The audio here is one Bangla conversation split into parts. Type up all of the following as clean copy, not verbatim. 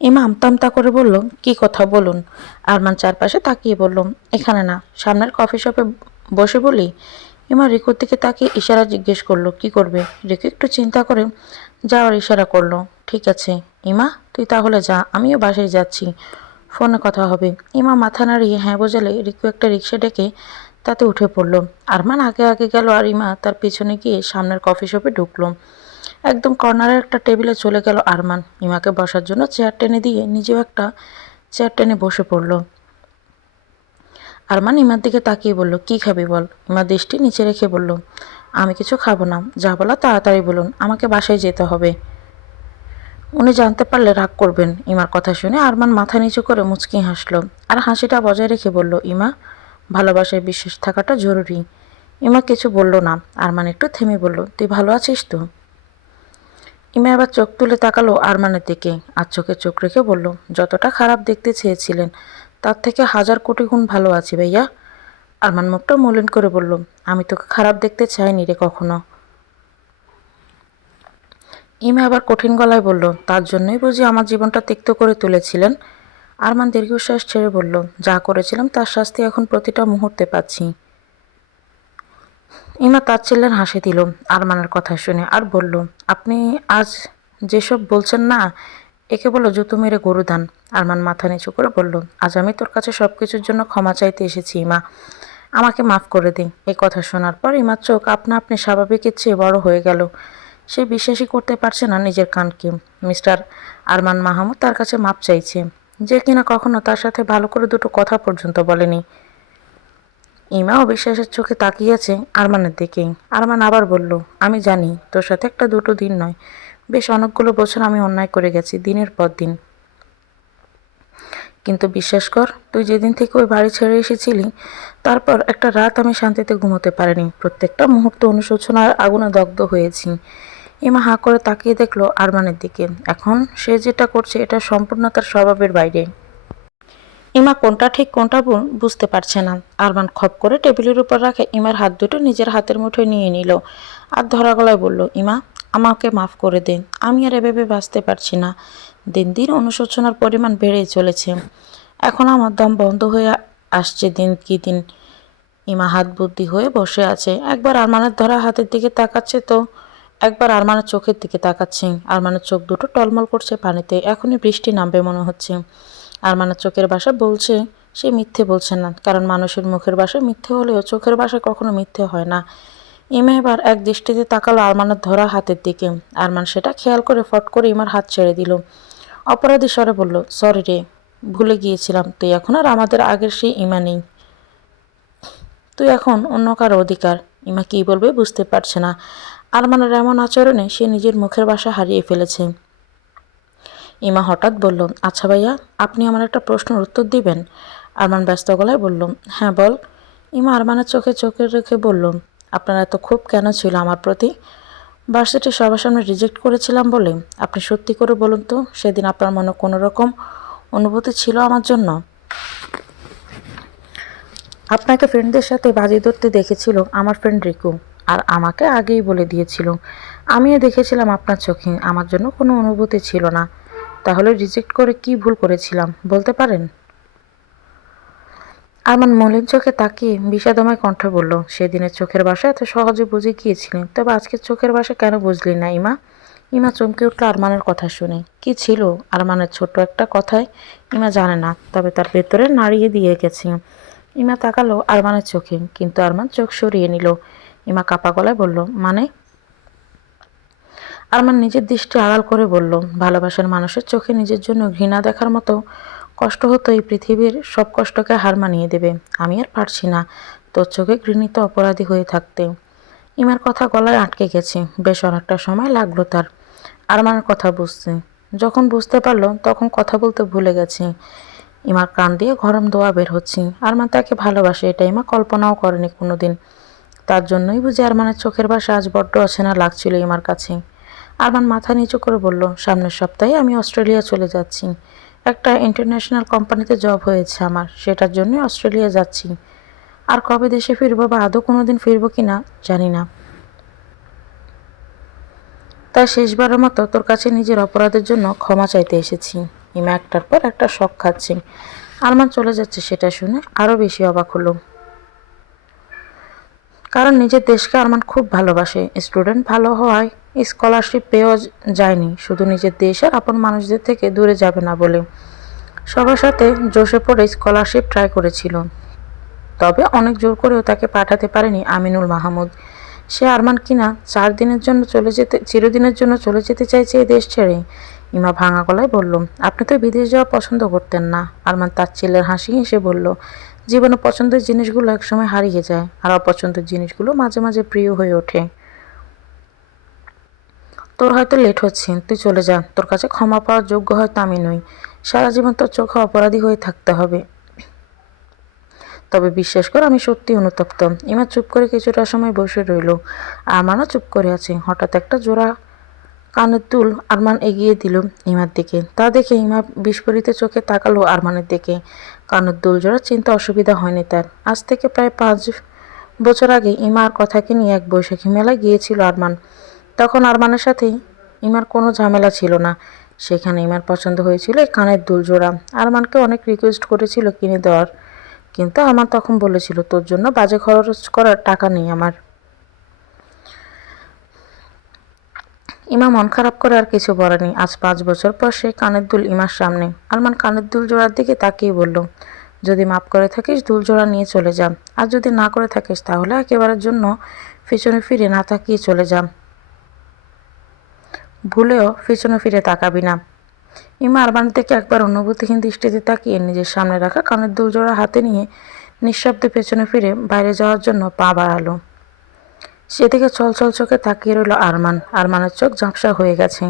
ইমা আমতা আমতা করে বলল, কি কথা বলুন। আরমান চারপাশে তাকিয়ে বলল, এখানে না, সামনের কফি শপে বসে বলি। ইমা রিকুর দিকে তাকিয়ে ইশারা জিজ্ঞেস করলো, কি করবে। রিকু একটু চিন্তা করে যাওয়ার ইশারা করলো। ঠিক আছে ইমা, তুই তাহলে যা, আমিও বাসায় যাচ্ছি, ফোনে কথা হবে। ইমা মাথা নাড়িয়ে হ্যাঁ বোঝালে রিকু একটা রিক্সা ডেকে তাতে উঠে পড়ল। আরমান আগে আগে গেল আর ইমা তার পেছনে গিয়ে সামনের কফি শপে ঢুকলো। একদম কর্নারের একটা টেবিলে চলে গেল আরমান। ইমাকে বসার জন্য চেয়ার টেনে দিয়ে নিজেও একটা চেয়ার টেনে বসে পড়ল। আরমান ইমার দিকে তাকিয়ে বলল, কি খাবি বল। ইমা দৃষ্টি নিচে রেখে বলল, আমি কিছু খাবো না, যা বলা তাড়াতাড়ি বলুন, আমাকে বাসায় যেতে হবে। উনি জানতে পারলে রাগ করবেন। ইমার কথা শুনে আরমান মাথা নিচু করে মুচকি হাসল আর হাসিটা বজায় রেখে বলল, ইমা, ভালোবাসায় বিশ্বাস থাকাটা জরুরি। ইমা কিছু বলল না। আরমান একটু থেমে বলল, তুই ভালো আছিস তো। ইমা এবার চোখ তুলে তাকালো আরমানের দিকে আর চোখে চোখ রেখে বলল, যতটা খারাপ দেখতে চেয়েছিলেন তার থেকে 1000 কোটি গুণ ভালো আছি ভাইয়া। আরমান মুখটা মলিন করে বলল, আমি তোকে খারাপ দেখতে চাইনি রে কখনো। ইমা আবার কঠিন গলায় বলল, তার জন্যই বুঝি আমার জীবনটা তিক্ত করে তুলেছিলেন। আরমান দীর্ঘশ্বাস ছেড়ে বলল, যা করেছিলাম তার শাস্তি এখন প্রতিটা মুহূর্তে পাচ্ছি। ইমা তাচ্ছিল্যের হাসি দিল আরমানের কথা শুনে আর বলল, আপনি আজ যেসব বলছেন না, একে বলো জুতো মেরে গরু দান। আরমান মাথা নিচু করে বলল, আজ আমি তোর কাছে সব কিছুর জন্য ক্ষমা চাইতে এসেছি ইমা, আমাকে মাফ করে দে। এই কথা শোনার পর ইমার চোখ আপনা আপনি স্বাভাবিকের চেয়ে বড় হয়ে গেল। সে বিশ্বাসই করতে পারছে না নিজের কানকে। মিস্টার আরমান মাহমুদ তার কাছে মাপ চাইছে, যে কিনা কখনো তার সাথে ভালো করে দুটো কথা পর্যন্ত বলেনি। ইমা অবিশ্বাসের চোখে তাকিয়েছে আরমানের দিকে। আরমান আবার বলল, আমি জানি তোর সাথে একটা দুটো দিন নয়, বেশ অনেকগুলো বছর আমি অন্যায় করে গেছি, দিনের পর দিন। কিন্তু বিশ্বাস কর, তুই যেদিন থেকে ওই বাড়ি ছেড়ে এসেছিলি তারপর একটা রাত আমি শান্তিতে ঘুমোতে পারিনি। প্রত্যেকটা মুহূর্ত অনুশোচনার আগুনে দগ্ধ হয়েছি। ইমা হাঁ করে তাকিয়ে দেখলো আরমানের দিকে। এখন সে যেটা করছে এটা সম্পূর্ণ তার স্বভাবের বাইরে। ইমা কোনটা ঠিক কোনটা ভুল বুঝতে পারছে না। আরমান খপ করে টেবিলের উপর রাখে ইমার হাত দুটো নিজের হাতের মুঠোয় নিয়ে নিল আর ধরা গলায় বলল, ইমা, আমাকে মাফ করে দিন, আমি আর এভাবে বাঁচতে পারছি না। দিন দিন অনুশোচনার পরিমাণ বেড়েই চলেছে, এখন আমার দম বন্ধ হয়ে আসছে দিন কি দিন। ইমা হাত বুদ্ধি হয়ে বসে আছে, একবার আরমানের ধরা হাতের দিকে তাকাচ্ছে তো একবার আরমানের চোখের দিকে তাকাচ্ছে। আরমানের চোখ দুটো টলমল করছে পানিতে, এখনই বৃষ্টি নামবে মনে হচ্ছে। আরমানের চোখের ভাষা বলছে সে মিথ্যে বলছে না, কারণ মানুষের মুখের ভাষা মিথ্যে হলেও চোখের ভাষা কখনো মিথ্যে হয় না। ইমা এবার এক দৃষ্টিতে তাকালো আরমানের ধরা হাতের দিকে। আরমান সেটা খেয়াল করে ফট করে ইমার হাত ছেড়ে দিল। অপরাধী স্বরে বলল, সরি রে, ভুলে গিয়েছিলাম, তুই এখন আর আমাদের আগের সেই ইমা নেই, তুই এখন অন্য কারো অধিকার। ইমা কী বলবে বুঝতে পারছে না। আরমানের এমন আচরণে সে নিজের মুখের ভাষা হারিয়ে ফেলেছে। ইমা হঠাৎ বলল, আচ্ছা ভাইয়া, আপনি আমার একটা প্রশ্নের উত্তর দিবেন। আরমান ব্যস্ত গলায় বলল, হ্যাঁ বল। ইমা আরমানের চোখে চোখে রেখে বলল, আপনার এত ক্ষোভ কেন ছিল আমার প্রতি? ভার্সিটির সবার সামনে রিজেক্ট করেছিলাম বলে? আপনি সত্যি করে বলুন তো, সেদিন আপনার মনে কোনো রকম অনুভূতি ছিল আমার জন্য? আপনাকে ফ্রেন্ডদের সাথে বাজি ধরতে দেখেছিল আমার ফ্রেন্ড রিকু, আর আমাকে আগেই বলে দিয়েছিল। আমিও দেখেছিলাম আপনার চোখে আমার জন্য কোনো অনুভূতি ছিল না। তাহলে রিজেক্ট করে কি ভুল করেছিলাম বলতে পারেন? আরমান মলিন চোখে তাকিয়ে বিষাদময় কণ্ঠে বলল, সেদিনের চোখের ভাষা এত সহজে বুঝে গিয়েছিলেন, তবে আজকের চোখের ভাষা কেন বুঝলি না ইমা? ইমা চমকে উঠল আরমানের কথা শুনে। কি ছিল আরমানের ছোট্ট একটা কথায়? ইমা জানে না, তবে তার ভেতরে নাড়িয়ে দিয়ে গেছে। ইমা তাকালো আরমানের চোখে, কিন্তু আরমান চোখ সরিয়ে নিল। ইমা কাপা গলায় বলল, মানে? আরমান নিজের দৃষ্টি আড়াল করে বলল, ভালোবাসার মানুষের চোখে নিজের জন্য ঘৃণা দেখার মতো কষ্ট হতো এই পৃথিবীর সব কষ্টকে হার মানিয়ে দেবে। আমি আর পারছি না তোর চোখে ঘৃণিত অপরাধী হয়ে থাকতে। ইমার কথা গলায় আটকে গেছে। বেশ অনেকটা সময় লাগলো তার আরমানের কথা বুঝতে। যখন বুঝতে পারলো তখন কথা বলতে ভুলে গেছে। ইমার কান দিয়ে গরম দোয়া বের হচ্ছে। আরমান তাকে ভালোবাসে, এটা ইমা কল্পনাও করেনি কোনোদিন। তার জন্যই বুঝি আরমানের চোখের ভাষা আজ বড্ড অচেনা লাগছিল ইমার কাছে। আরমান মাথা নিচু করে বলল, সামনের সপ্তাহে আমি অস্ট্রেলিয়া চলে যাচ্ছি। একটা ইন্টারন্যাশনাল কোম্পানিতে জব হয়েছে আমার, সেটার জন্যই অস্ট্রেলিয়া যাচ্ছি। আর কবে দেশে ফিরবো বা আদৌ কোনোদিন ফিরবো কিনা জানি না। তাই শেষবারের মতো তোর কাছে নিজের অপরাধের জন্য ক্ষমা চাইতে এসেছি। ইমা একটার পর একটা শখ খাচ্ছে। আরমান চলে যাচ্ছে সেটা শুনে আরও বেশি অবাক হলো, কারণ নিজের দেশকে আরমান খুব ভালোবাসে। স্টুডেন্ট ভালো হওয়ায় স্কলারশিপ পেয়েও যায়নি, শুধু নিজের দেশের আপন মানুষদের থেকে দূরে যাবে না বলে। সবার সাথে জোশে পড়ে স্কলারশিপ ট্রাই করেছিল, তবে অনেক জোর করেও তাকে পাঠাতে পারেনি আমিনুল মাহমুদ। সে আরমান কিনা চিরদিনের জন্য চলে যেতে চাইছে এই দেশ ছেড়ে। ইমা ভাঙা গলায় বলল, আপনি তো বিদেশ যাওয়া পছন্দ করতেন না। আরমান তাচ্ছিল্যের হাসি হেসে বলল, জীবনে পছন্দের জিনিসগুলো একসময় হারিয়ে যায়, আর অপছন্দের জিনিসগুলো মাঝে মাঝে প্রিয় হয়ে ওঠে। তোর হয়তো লেট হচ্ছে, তুই চলে যা। তোর কাছে ক্ষমা পাওয়ার যোগ্য হয়তো আমি নই। সারা জীবন তোর চোখে অপরাধী হয়ে থাকতে হবে। তবে বিশ্বাস কর, আমি সত্যি অনুতপ্ত। ইমা চুপ করে কিছুটা সময় বসে রইল। আরমানও চুপ করে আছে। হঠাৎ একটা জোড়া কানের দুল আরমান এগিয়ে দিল ইমার দিকে। তা দেখে ইমা বিস্ফোরিত চোখে তাকালো আরমানের দিকে। কানের দুল জোড়া চিনতে অসুবিধা হয়নি তার। আজ থেকে প্রায় 5 বছর আগে ইমার কথাকে নিয়ে এক বৈশাখী মেলায় গিয়েছিল আরমান। তখন আরমানের সাথে ইমার কোনো ঝামেলা ছিল না। সেখানে ইমার পছন্দ হয়েছিল এই কানের দুল জোড়া। আরমানকে অনেক রিকোয়েস্ট করেছিল কিনে দেওয়ার, কিন্তু আমার তখন বলেছিল, তোর জন্য বাজে খরচ করার টাকা নেই আমার। ইমা মন খারাপ করে আর কিছু বলেনি। আজ 5 বছর পর সে কানের দুল ইমার সামনে। আরমান কানের দুল জোড়ার দিকে তাকিয়ে বলল, যদি মাফ করে থাকিস দুল জোড়া নিয়ে চলে যা, আর যদি না করে থাকিস তাহলে একেবারের জন্য পিছনে ফিরে না তাকিয়ে চলে যা। ভুলেও পিছনে ফিরে তাকাবি না। ইমা আরমানের দিকে একবার অনুভূতিহীন দৃষ্টিতে তাকিয়ে নিজের সামনে রাখা কানের দুল জোড়া হাতে নিয়ে নিঃশব্দে পেছনে ফিরে বাইরে যাওয়ার জন্য পা বাড়ালো। সেদিকে ছলছল চোখে তাকিয়ে রইল আরমান। আরমানের চোখ ঝাপসা হয়ে গেছে।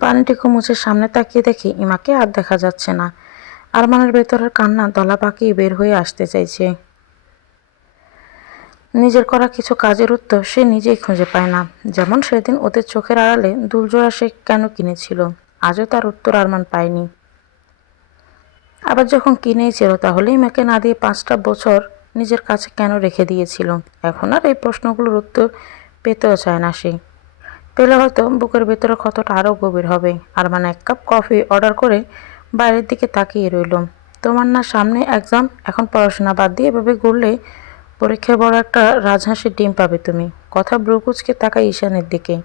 পানিটুকু মুছে সামনে তাকিয়ে দেখি ইমাকে আর দেখা যাচ্ছে না। আরমানের ভেতরের কান্না দলা পাকিয়ে বের হয়ে আসতে চাইছে। নিজের করা কিছু কাজের উত্তর সে নিজেই খুঁজে পায় না। যেমন সেদিন ওদের চোখের আড়ালে দুলজোড়া সে কেন কিনেছিল, আজও তার উত্তর আরমান পায়নি। আবার যখন কিনেছিল তাহলে ইমাকে না দিয়ে 5টা বছর নিজের কাছে কেন রেখে দিয়েছিল। এখন আর এই প্রশ্নগুলোর উত্তর পেতেও চায় না সে। পেলে হয়তো বুকের ভেতরে ক্ষতটা আরও গভীর হবে। আরমান 1 কাপ কফি অর্ডার করে বাইরের দিকে তাকিয়ে রইল। তোমার না সামনে এক্সাম, এখন পড়াশোনা বাদ দিয়ে এভাবে ঘুরলে পরীক্ষায় বড় একটা রাজহাঁসের ডিম পাবে তুমি। কথা ব্রুকুচকে তাকায় ঈশানের দিকে।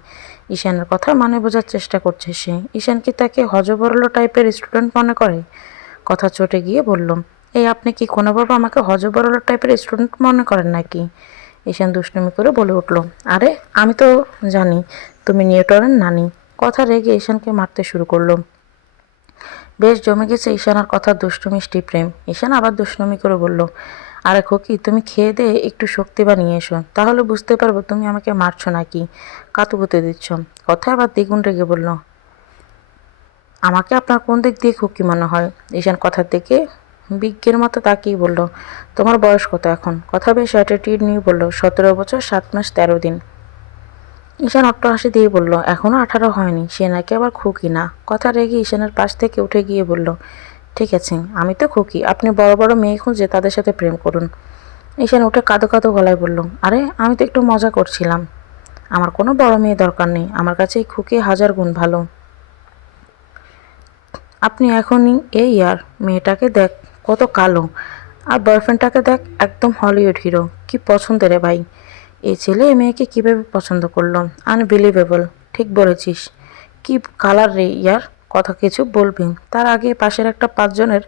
ঈশানের কথা মানে বোঝার চেষ্টা করছে সে। ঈশান কি তাকে হজবরল টাইপের স্টুডেন্ট মনে করে? কথা চটে গিয়ে বলল, এই আপনি কি কোনোভাবে আমাকে হজবরল টাইপের স্টুডেন্ট মনে করেন নাকি? ঈশান দুষ্টুমি করে বলে উঠল, আরে আমি তো জানি তুমি নিউটনের নানি। কথা রেগে ঈশানকে মারতে শুরু করলো। বেশ জমে গেছে ঈশানার কথা দুষ্টু-মিষ্টি প্রেম। ঈশান আবার দুষ্টুমি করে বলল, আরে খোকি, তুমি খেয়ে দিয়ে একটু শক্তি বানিয়ে এসো, তাহলে বুঝতে পারবো তুমি আমাকে মারছো নাকি কাতুকুতে দিচ্ছ। কথা আবার দ্বিগুণ রেগে বলল, আমাকে আপনার কোন দিক দিয়ে খোকি মনে হয়? ঈশান কথার দিকে বিজ্ঞের মতো তাকিয়ে বলল, তোমার বয়স কত এখন? কথা বেশ অ্যাটিটিউড নিয়ে বলল, 17 বছর 7 মাস 13 দিন। ঈশান অট্টহাসি দিয়ে বলল, এখনো 18 হয়নি, সে নাকি আবার খুকি না। কথা রেগে ঈশানের পাশ থেকে উঠে গিয়ে বলল, ঠিক আছে, আমি তো খুকি, আপনি বড় বড় মেয়ে খুঁজে তাদের সাথে প্রেম করুন। ঈশান উঠে কাঁদো কাঁদো গলায় বলল, আরে আমি তো একটু মজা করছিলাম। আমার কোনো বড় মেয়ে দরকার নেই, আমার কাছে এই খুকি 1000 গুণ ভালো। আপনি এখনই এই আর মেয়েটাকে দেখ কত কালো, আর বয়ফ্রেন্ডটাকে দেখ একদম হলিউড হিরো। কি পছন্দের রে ভাই! এই ছেলে এ মেয়েকে কীভাবে পছন্দ করলো, আনবিলিভেবল। ঠিক বলেছিস, কি কালার রে ইয়ার। কথা কিছু বলবি তার আগে পাশের একটা 5 জনের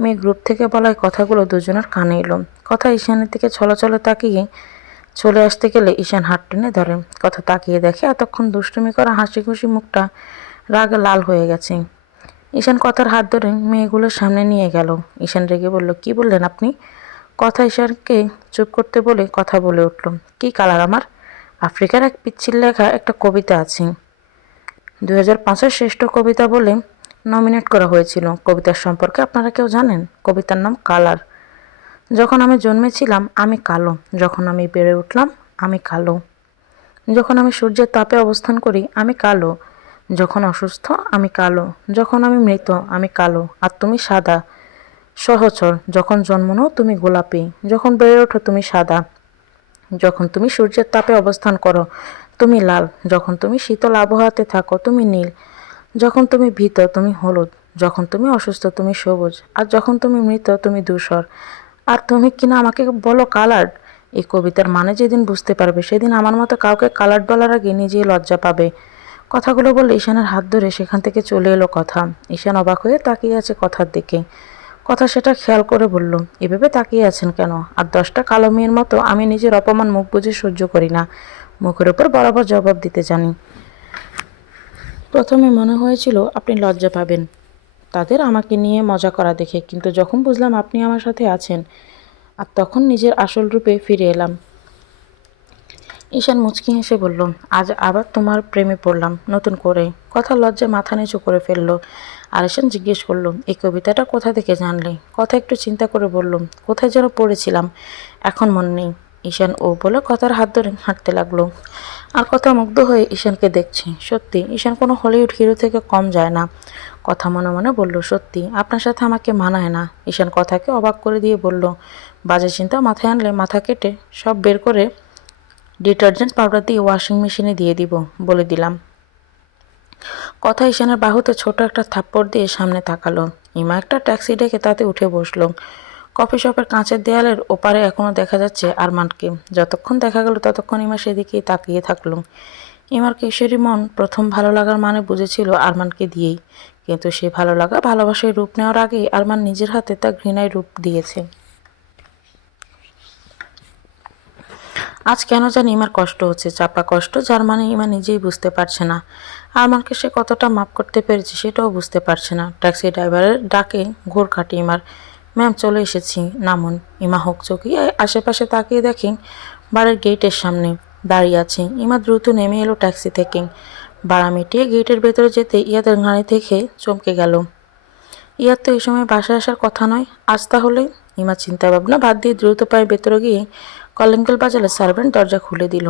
মেয়ে গ্রুপ থেকে বলা কথাগুলো দুজনের কানে এলো। কথা ঈশানের দিকে ছলছলে তাকিয়ে চলে আসতে গেলে ঈশান হাত টেনে ধরে। কথা তাকিয়ে দেখে এতক্ষণ দুষ্টুমি করা হাসি খুশি মুখটা রাগে লাল হয়ে গেছে। ঈশান কথার হাত ধরে মেয়েগুলোর সামনে নিয়ে গেল। ঈশান রেগে বলল, কি বললেন আপনি? কথা ঈশানকে চুপ করতে বলে কথা বলে উঠল, কি কালার আমার? আফ্রিকার এক পিচ্ছিল লেখা একটা কবিতা আছে, 2005-এর শ্রেষ্ঠ কবিতা বলে নমিনেট করা হয়েছিল। কবিতার সম্পর্কে আপনারা কেউ জানেন? কবিতার নাম কালার। যখন আমি জন্মেছিলাম আমি কালো, যখন আমি বেড়ে উঠলাম আমি কালো, যখন আমি সূর্যের তাপে অবস্থান করি আমি কালো, যখন অসুস্থ আমি কালো, যখন আমি মৃত আমি কালো, আর তুমি সাদা সহচর। যখন জন্ম নাও তুমি গোলাপি, যখন বেড়ে ওঠো তুমি সাদা, যখন তুমি সূর্যের তাপে অবস্থান করো তুমি লাল, যখন তুমি শীতল আবহাওয়াতে থাকো তুমি নীল, যখন তুমি ভীত তুমি হলুদ, যখন তুমি অসুস্থ তুমি সবুজ, আর যখন তুমি মৃত তুমি ধূসর। আর তুমি কিনা আমাকে বলো কালার্ড। এই কবিতার মানে যেদিন বুঝতে পারবে সেদিন আমার মতো কাউকে কালার্ড বলার আগে নিজেই লজ্জা পাবে। কথাগুলো বলে ঈশানের হাত ধরে সেখান থেকে চলে এলো কথা। ঈশান অবাক হয়ে তাকিয়ে আছে কথার দিকে। কথা সেটা খেয়াল করে বলল, এভাবে তাকিয়ে আছেন কেন? আর 10টা কালো মেয়ের মতো আমি নিজের অপমান মুখ বুজে সহ্য করি না, মুখের উপর বরাবর জবাব দিতে জানি। প্রথমে মনে হয়েছিল আপনি লজ্জা পাবেন তাদের আমাকে নিয়ে মজা করা দেখে, কিন্তু যখন বুঝলাম আপনি আমার সাথে আছেন, আর তখন নিজের আসল রূপে ফিরে এলাম। ঈশান মুচকি হেসে বলল, আজ আবার তোমার প্রেমে পড়লাম নতুন করে। কথা লজ্জা মাথা নিচু করে ফেলল। আর ঈশান জিজ্ঞেস করল, এই কবিতাটা কোথা থেকে জানলে? কথা একটু চিন্তা করে বলল, কোথায় যেন পড়েছিলাম, এখন মনে নেই। ঈশান ও বলে কথার হাত ধরে হাঁটতে লাগলো। আর কথা মুগ্ধ হয়ে ঈশানকে দেখছে। সত্যি ঈশান কোনো হলিউড হিরো থেকে কম যায় না। কথা মনে মনে বলল, সত্যি আপনার সাথে আমাকে মানায় না। ঈশান কথাকে অবাক করে দিয়ে বলল, বাজে চিন্তা মাথায় আনলে মাথা কেটে সব বের করে ডিটারজেন্ট পাউডার দিয়ে ওয়াশিং মেশিনে দিয়ে দিব, বলে দিলাম। কথা ঈশানের বাহুতে ছোট একটা থাপ্পড় দিয়ে সামনে তাকালো। ইমা একটা ট্যাক্সি ডেকে তাতে উঠে বসলো। কফি শপের কাঁচের দেয়ালের ওপারে এখনো দেখা যাচ্ছে আরমানকে। যতক্ষণ দেখা গেল ততক্ষণ ইমা সেদিকেই তাকিয়ে থাকলো। ইমার কিশোরী মন প্রথম ভালো লাগার মানে বুঝেছিল আরমানকে দিয়েই, কিন্তু সে ভালো লাগা ভালোবাসায় রূপ নেওয়ার আগেই আরমান নিজের হাতে তা ঘৃণায় রূপ দিয়েছে। আজ কেন জানি ইমার কষ্ট হচ্ছে, চাপা কষ্ট, যার মানে ইমা নিজেই বুঝতে পারছে না। আরমানকে সে কতটা মাপ করতে পেরেছে সেটাও বুঝতে পারছে না। ট্যাক্সি ড্রাইভারের ডাকে ঘোর কাটে ইমার। ম্যাম চলে এসেছি, নামুন। ইমা হকচকিয়ে আশেপাশে তাকিয়ে দেখে বাড়ির গেটের সামনে দাঁড়িয়ে আছে। ইমা দ্রুত নেমে এলো ট্যাক্সি থেকে। ভাড়া মিটিয়ে গেটের ভেতরে যেতে ইয়াদের গাড়ি থেকে চমকে গেল। ইয়ার তো এই সময় বাসায় আসার কথা নয়, আজ তাহলে? ইমা চিন্তা ভাবনা বাদ দিয়ে দ্রুত পায়ে ভেতরে গিয়ে কলিং বেল বাজালে সার্ভেন্ট দরজা খুলে দিল।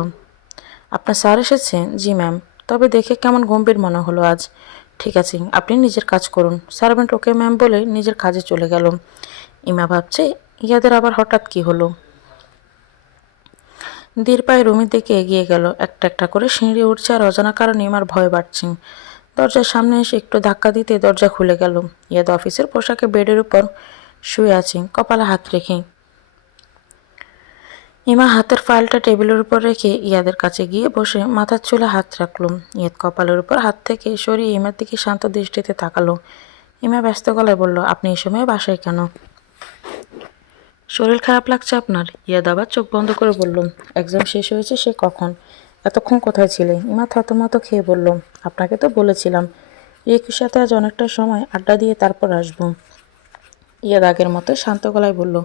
আপনার স্যার এসেছে? জি ম্যাম। তবে দেখে কেমন গম্ভীর মনে হলো আজ। ঠিক আছে, আপনি নিজের কাজ করুন। সার্ভেন্ট ওকে ম্যাম বলে নিজের কাজে চলে গেল। ইমা ভাবছে ইয়াদের আবার হঠাৎ কি হলো। ধীর পায়ে রুমের দিকে এগিয়ে গেল। একটা একটা করে সিঁড়ি উঠছে আর অজানা কারণে ইমার ভয় বাড়ছে। দরজার সামনে এসে একটু ধাক্কা দিতে দরজা খুলে গেল। ইয়াদ অফিসের পোশাকে বেডের উপর শুয়ে আছে, কপালে হাত রেখে। ইমা হাতের ফাইলটা টেবিলের উপর রেখে ইয়াদের কাছে গিয়ে বসে মাথার চুলে হাত রাখল। ইয়াদ কপালের উপর হাত থেকে সরিয়ে ইমার দিকে শান্ত দৃষ্টিতে তাকালো। ইমা ব্যস্ত গলায় বলল, আপনি এই সময় বাসায় কেন? শরীর খারাপ লাগছে আপনার? ইয়াদ আবার চোখ বন্ধ করে বলল, এক্সাম শেষ হয়েছে সে কখন? এতক্ষণ কোথায় ছিলে? ইমা থতমত খেয়ে বলল, আপনাকে তো বলেছিলাম রিকুর সাথে আজ অনেকটা সময় আড্ডা দিয়ে তারপর আসবো। ইয়াদ আগের মতো শান্ত গলায় বলল,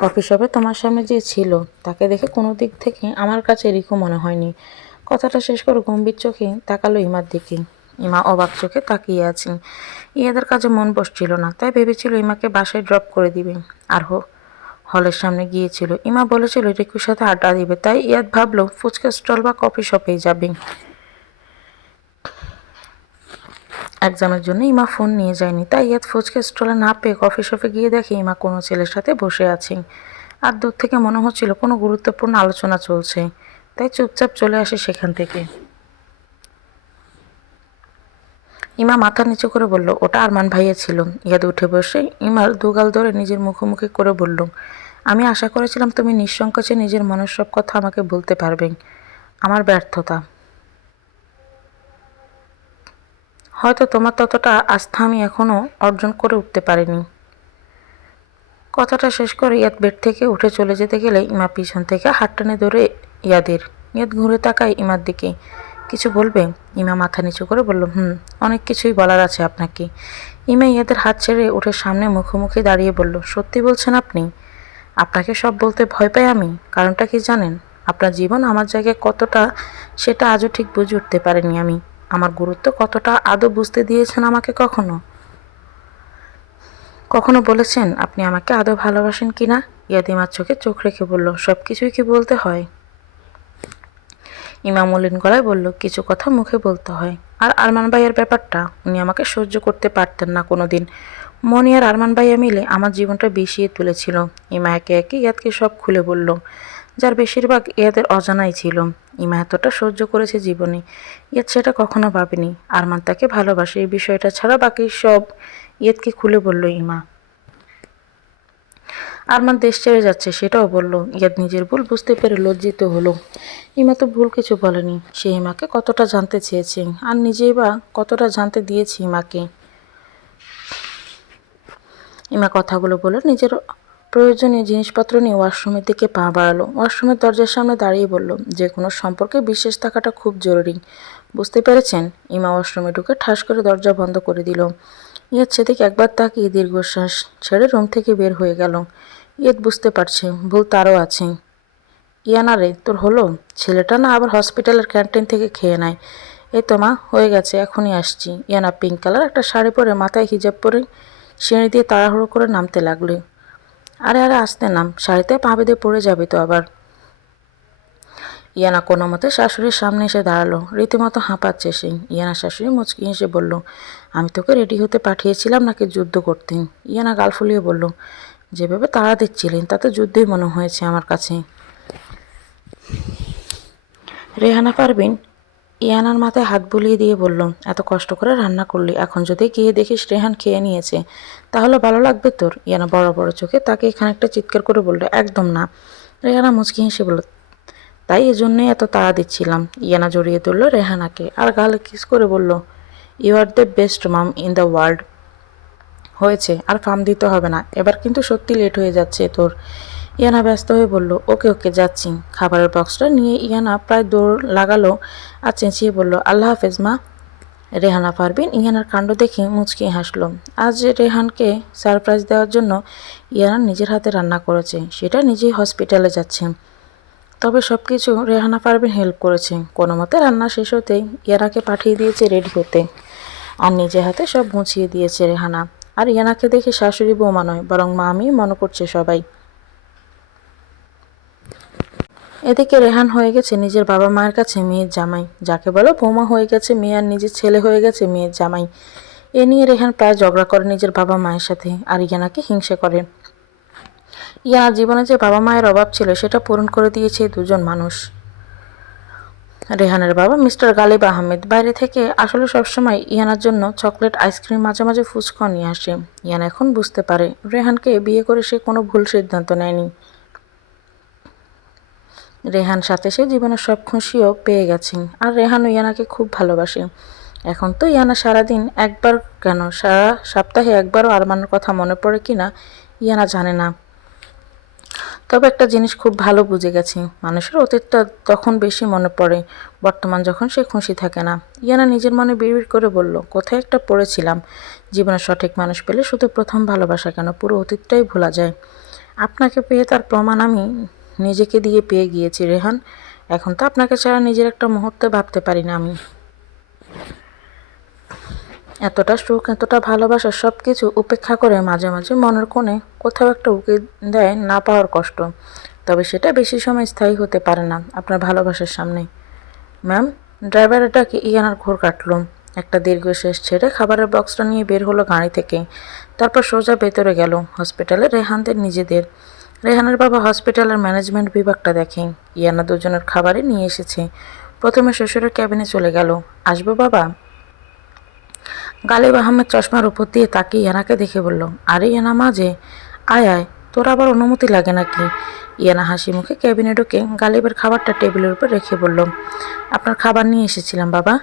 কফি শপে তোমার সামনে যে ছিল তাকে দেখে কোনো দিক থেকে আমার কাছে রিকু মনে হয়নি। কথাটা শেষ করে গম্ভীর চোখে তাকালো ইমার দিকে। ইমা অবাক চোখে তাকিয়ে আছে। ইয়াদের কাজে মন বসছিল না, তাই ভেবেছিল ইমাকে বাসায় ড্রপ করে দিবে। আর হলের সামনে গিয়েছিল। ইমা বলেছিল রিকুর সাথে আড্ডা দিবে, তাই ইয়াদ ভাবলো ফুচকা স্টল বা কফি শপেই যাবে। এক্সামের জন্য ইমা ফোন নিয়ে যায়নি, তাই ইয়াদ ফুচকা স্টলে না পেয়ে কফি শপে গিয়ে দেখে ইমা কোনো ছেলের সাথে বসে আছে। আর দূর থেকে মনে হচ্ছিল কোনো গুরুত্বপূর্ণ আলোচনা চলছে, তাই চুপচাপ চলে আসে সেখান থেকে। ইমা মাথা নিচু করে বলল, ওটা আরমান ভাইয়া ছিল। ইয়াদ উঠে বসে ইমার দুগাল ধরে নিজের মুখোমুখি করে বলল, আমি আশা করেছিলাম তুমি নিঃসংকোচে নিজের মনের সব কথা আমাকে বলতে পারবে। আমার ব্যর্থতা। হয়তো তোমার ততটা আস্থা আমি এখনো অর্জন করে উঠতে পারিনি। কথাটা শেষ করে ইয়াদ বেড থেকে উঠে চলে যেতে গেলে ইমা পিছন থেকে হাত টেনে ধরে ইয়াদের। ইয়াদ ঘুরে তাকায় ইমার দিকে। কিছু বলবে? ইমা মাথা নিচু করে বলল, অনেক কিছুই বলার আছে আপনাকে। ইমা ইয়াদের হাত ছেড়ে উঠে সামনে মুখোমুখি দাঁড়িয়ে বলল, সত্যি বলছেন আপনি? আপনাকে সব বলতে ভয় পাই আমি। কারণটা কি জানেন? আপনার জীবন আমার জায়গায় কতটা সেটা আজও ঠিক বুঝে উঠতে পারিনি আমি। আমার গুরুত্ব কতটা আদৌ বুঝতে দিয়েছেন আমাকে কখনো? কখনো বলেছেন আপনি আমাকে আদৌ ভালোবাসেন কিনা? ইয়াদ ইমার চোখে চোখ রেখে বলল, সব কিছুই কি বলতে হয়? ইমা মলিন গলায় বলল, কিছু কথা মুখে বলতে হয়। আর আরমান ভাইয়ের ব্যাপারটা, উনি আমাকে সহ্য করতে পারতেন না কোনোদিন। মনি আর আরমান ভাইয়া মিলে আমার জীবনটা বিষিয়ে তুলেছিল। ইমা একে একে ইয়াদকে সব খুলে বলল। যার বেশিরভাগ ইয়াদের অজানাই ছিল। ইমা এতটা সহ্য করেছে জীবনে, ইয়াদ সেটা কখনো ভাবেনি। আরমান তাকে ভালোবাসে এই বিষয়টা ছাড়া বাকি সব ইয়াদকে খুলে বলল ইমা। আরমান দেশ ছেড়ে যাচ্ছে সেটাও বলল। ইয়াদ নিজের ভুল বুঝতে পেরে লজ্জিত হলো। ইমা তো ভুল কিছু বলেনি, সে ইমাকে কতটা জানতে চেয়েছে আর নিজেই বা কতটা জানতে দিয়েছে ইমাকে। ইমা কথাগুলো বলে নিজের প্রয়োজনীয় জিনিসপত্র নিয়ে ওয়াশরুমের দিকে পা বাড়ালো। ওয়াশরুমের দরজার সামনে দাঁড়িয়ে বলল, যে কোনো সম্পর্কে বিশ্বাস থাকাটা খুব জরুরি, বুঝতে পেরেছেন? ইমা ওয়াশরুমে ঢুকে ঠাস করে দরজা বন্ধ করে দিল। ইয়াদ সেদিকে একবার তাকিয়ে দীর্ঘশ্বাস ছেড়ে রুম থেকে বের হয়ে গেল। ইয়াদ বুঝতে পারছে ভুল তারও আছে। ইয়ানা রে, তোর হলো? ছেলেটা না আবার হসপিটালের ক্যান্টিন থেকে খেয়ে নেয়। এই তো মা, হয়ে গেছে, এখনই আসছি। ইয়ানা পিঙ্ক কালার একটা শাড়ি পরে মাথায় হিজাব পরে সিঁড়ি দিয়ে তাড়াহুড়ো করে নামতে লাগলে। আরে আরে আস্তে নাম, শাড়িতে পা বেঁধে পড়ে যাবে তো আবার। ইয়ানা কোনো মতে শাশুড়ির সামনে এসে দাঁড়ালো। রীতিমতো হাঁপাচ্ছে সে। ইয়ানা শাশুড়ি মুচকি হেসে বলল, আমি তোকে রেডি হতে পাঠিয়েছিলাম নাকি যুদ্ধ করতে? ইয়ানা গাল ফুলিয়ে বলল, যেভাবে তাড়া দিচ্ছিলেন তাতে যুদ্ধই মনে হয়েছে আমার কাছে। রেহানা পারভিন ইয়ানার মাথায় হাত বুলিয়ে দিয়ে বলল, এত কষ্ট করে রান্না করলি, এখন যদি গিয়ে দেখিস রেহান খেয়ে নিয়েছে তাহলে ভালো লাগবে তোর? ইয়ানা বড় বড় চোখে তাকে খানিকটা চিৎকার করে বলল, একদম না। রেহানা মুচকি হেসে বলল, তাই এজন্যই এত তাড়া দিচ্ছিলাম। ইয়ানা জড়িয়ে ধরল রেহানাকে আর গালে কিস করে বলল, you are the best mum in the world. হয়েছে, আর ফার্ম দিতে হবে না, এবার কিন্তু সত্যি লেট হয়ে যাচ্ছে তোর। ইয়ানা ব্যস্ত হয়ে বলল, ওকে ওকে যাচ্ছি। খাবারের বক্সটা নিয়ে ইয়ানা প্রায় দৌড় লাগালো আর চেঁচিয়ে বলল, আল্লাহ হাফেজ মা। রেহানা পারভিন ইয়ানার কাণ্ড দেখে মুচকি হাসল। আজ রেহানকে সারপ্রাইজ দেওয়ার জন্য ইয়ানা নিজের হাতে রান্না করেছে, সেটা নিজেই হসপিটালে যাচ্ছে। তবে সব কিছু রেহানা পারভিন হেল্প করেছে। কোনো মতে রান্না শেষ হতেই ইয়ানাকে পাঠিয়ে দিয়েছে রেডি হতে আর নিজে হাতে সব মুছিয়ে দিয়েছে রেহানা। আর ইয়ানাকে দেখে শাশুড়ি বৌমা নয়, বরং মামি মনে করছে সবাই। এদিকে রেহান হয়ে গেছে নিজের বাবা মায়ের কাছে মেয়ের জামাই, যাকে বলো বৌমা হয়ে গেছে মেয়ে আর নিজের ছেলে হয়ে গেছে মেয়ের জামাই। এ নিয়ে রেহান প্রায় ঝগড়া করে নিজের বাবা মায়ের সাথে আর ইয়ানাকে হিংসে করে। ইয়ানার জীবনে যে বাবা মায়ের অভাব ছিল সেটা পূরণ করে দিয়েছে দুজন মানুষ। রেহানের বাবা মিস্টার গালিব আহমেদ বাইরে থেকে আসলে সবসময় ইয়ানার জন্য চকলেট, আইসক্রিম, মাঝে মাঝে ফুচকা নিয়ে আসে। ইয়ানা এখন বুঝতে পারে রেহানকে বিয়ে করে সে কোনো ভুল সিদ্ধান্ত নেয়নি। রেহান সাথে সে জীবনের সব খুশিও পেয়ে গেছে আর রেহানও ইয়ানাকে খুব ভালোবাসে। এখন তো ইয়ানা সারাদিন একবার কেন সারা সপ্তাহে একবারও আরমানের কথা মনে পড়ে কিনা ইয়ানা জানে না। তবে একটা জিনিস খুব ভালো বুঝে গেছে, মানুষের অতীতটা তখন বেশি মনে পড়ে বর্তমান যখন সে খুশি থাকে না। ইয়ানা নিজের মনে বিড়বিড় করে বলল, কোথায় একটা পড়েছিলাম, জীবনের সঠিক মানুষ পেলে শুধু প্রথম ভালোবাসা কেন পুরো অতীতটাই ভোলা যায়। আপনাকে পেয়ে তার প্রমাণ আমি নিজেকে দিয়ে পেয়ে গিয়েছি রেহান। এখন তো আপনাকে ছাড়া নিজের একটা মুহূর্তে ভাবতে পারি না আমি। এতটা সুখ, এতটা ভালোবাসা, সব কিছু উপেক্ষা করে মাঝে মাঝে মনের কোণে কোথাও একটা উকি দেয় না পাওয়ার কষ্ট। তবে সেটা বেশি সময় স্থায়ী হতে পারে না আপনার ভালোবাসার সামনে। ম্যাম, ড্রাইভারের ডাকে ইয়ানার ঘোর কাটল। একটা দীর্ঘশ্বাস ছেড়ে খাবারের বক্সটা নিয়ে বের হলো গাড়ি থেকে। তারপর সোজা ভেতরে গেল হসপিটালে রেহানদের নিজেদের। রেহানের বাবা হসপিটালের ম্যানেজমেন্ট বিভাগটা দেখে। ইয়ানা দুজনের খাবারই নিয়ে এসেছে। প্রথমে শ্বশুরের ক্যাবিনে চলে গেল। আসবো বাবা? গালিব আহমেদ চশমার উপর দিয়ে তাকিয়ে ইয়ানাকে দেখে বলল, আরে ইয়ানা মা যে, আয় আয়, তোর আবার অনুমতি লাগে নাকি? ইয়ানা হাসি মুখে ক্যাবিনে ঢুকে গালিবের খাবারটা টেবিলের উপর রেখে বলল, আপনার খাবার নিয়ে এসেছিলাম বাবা।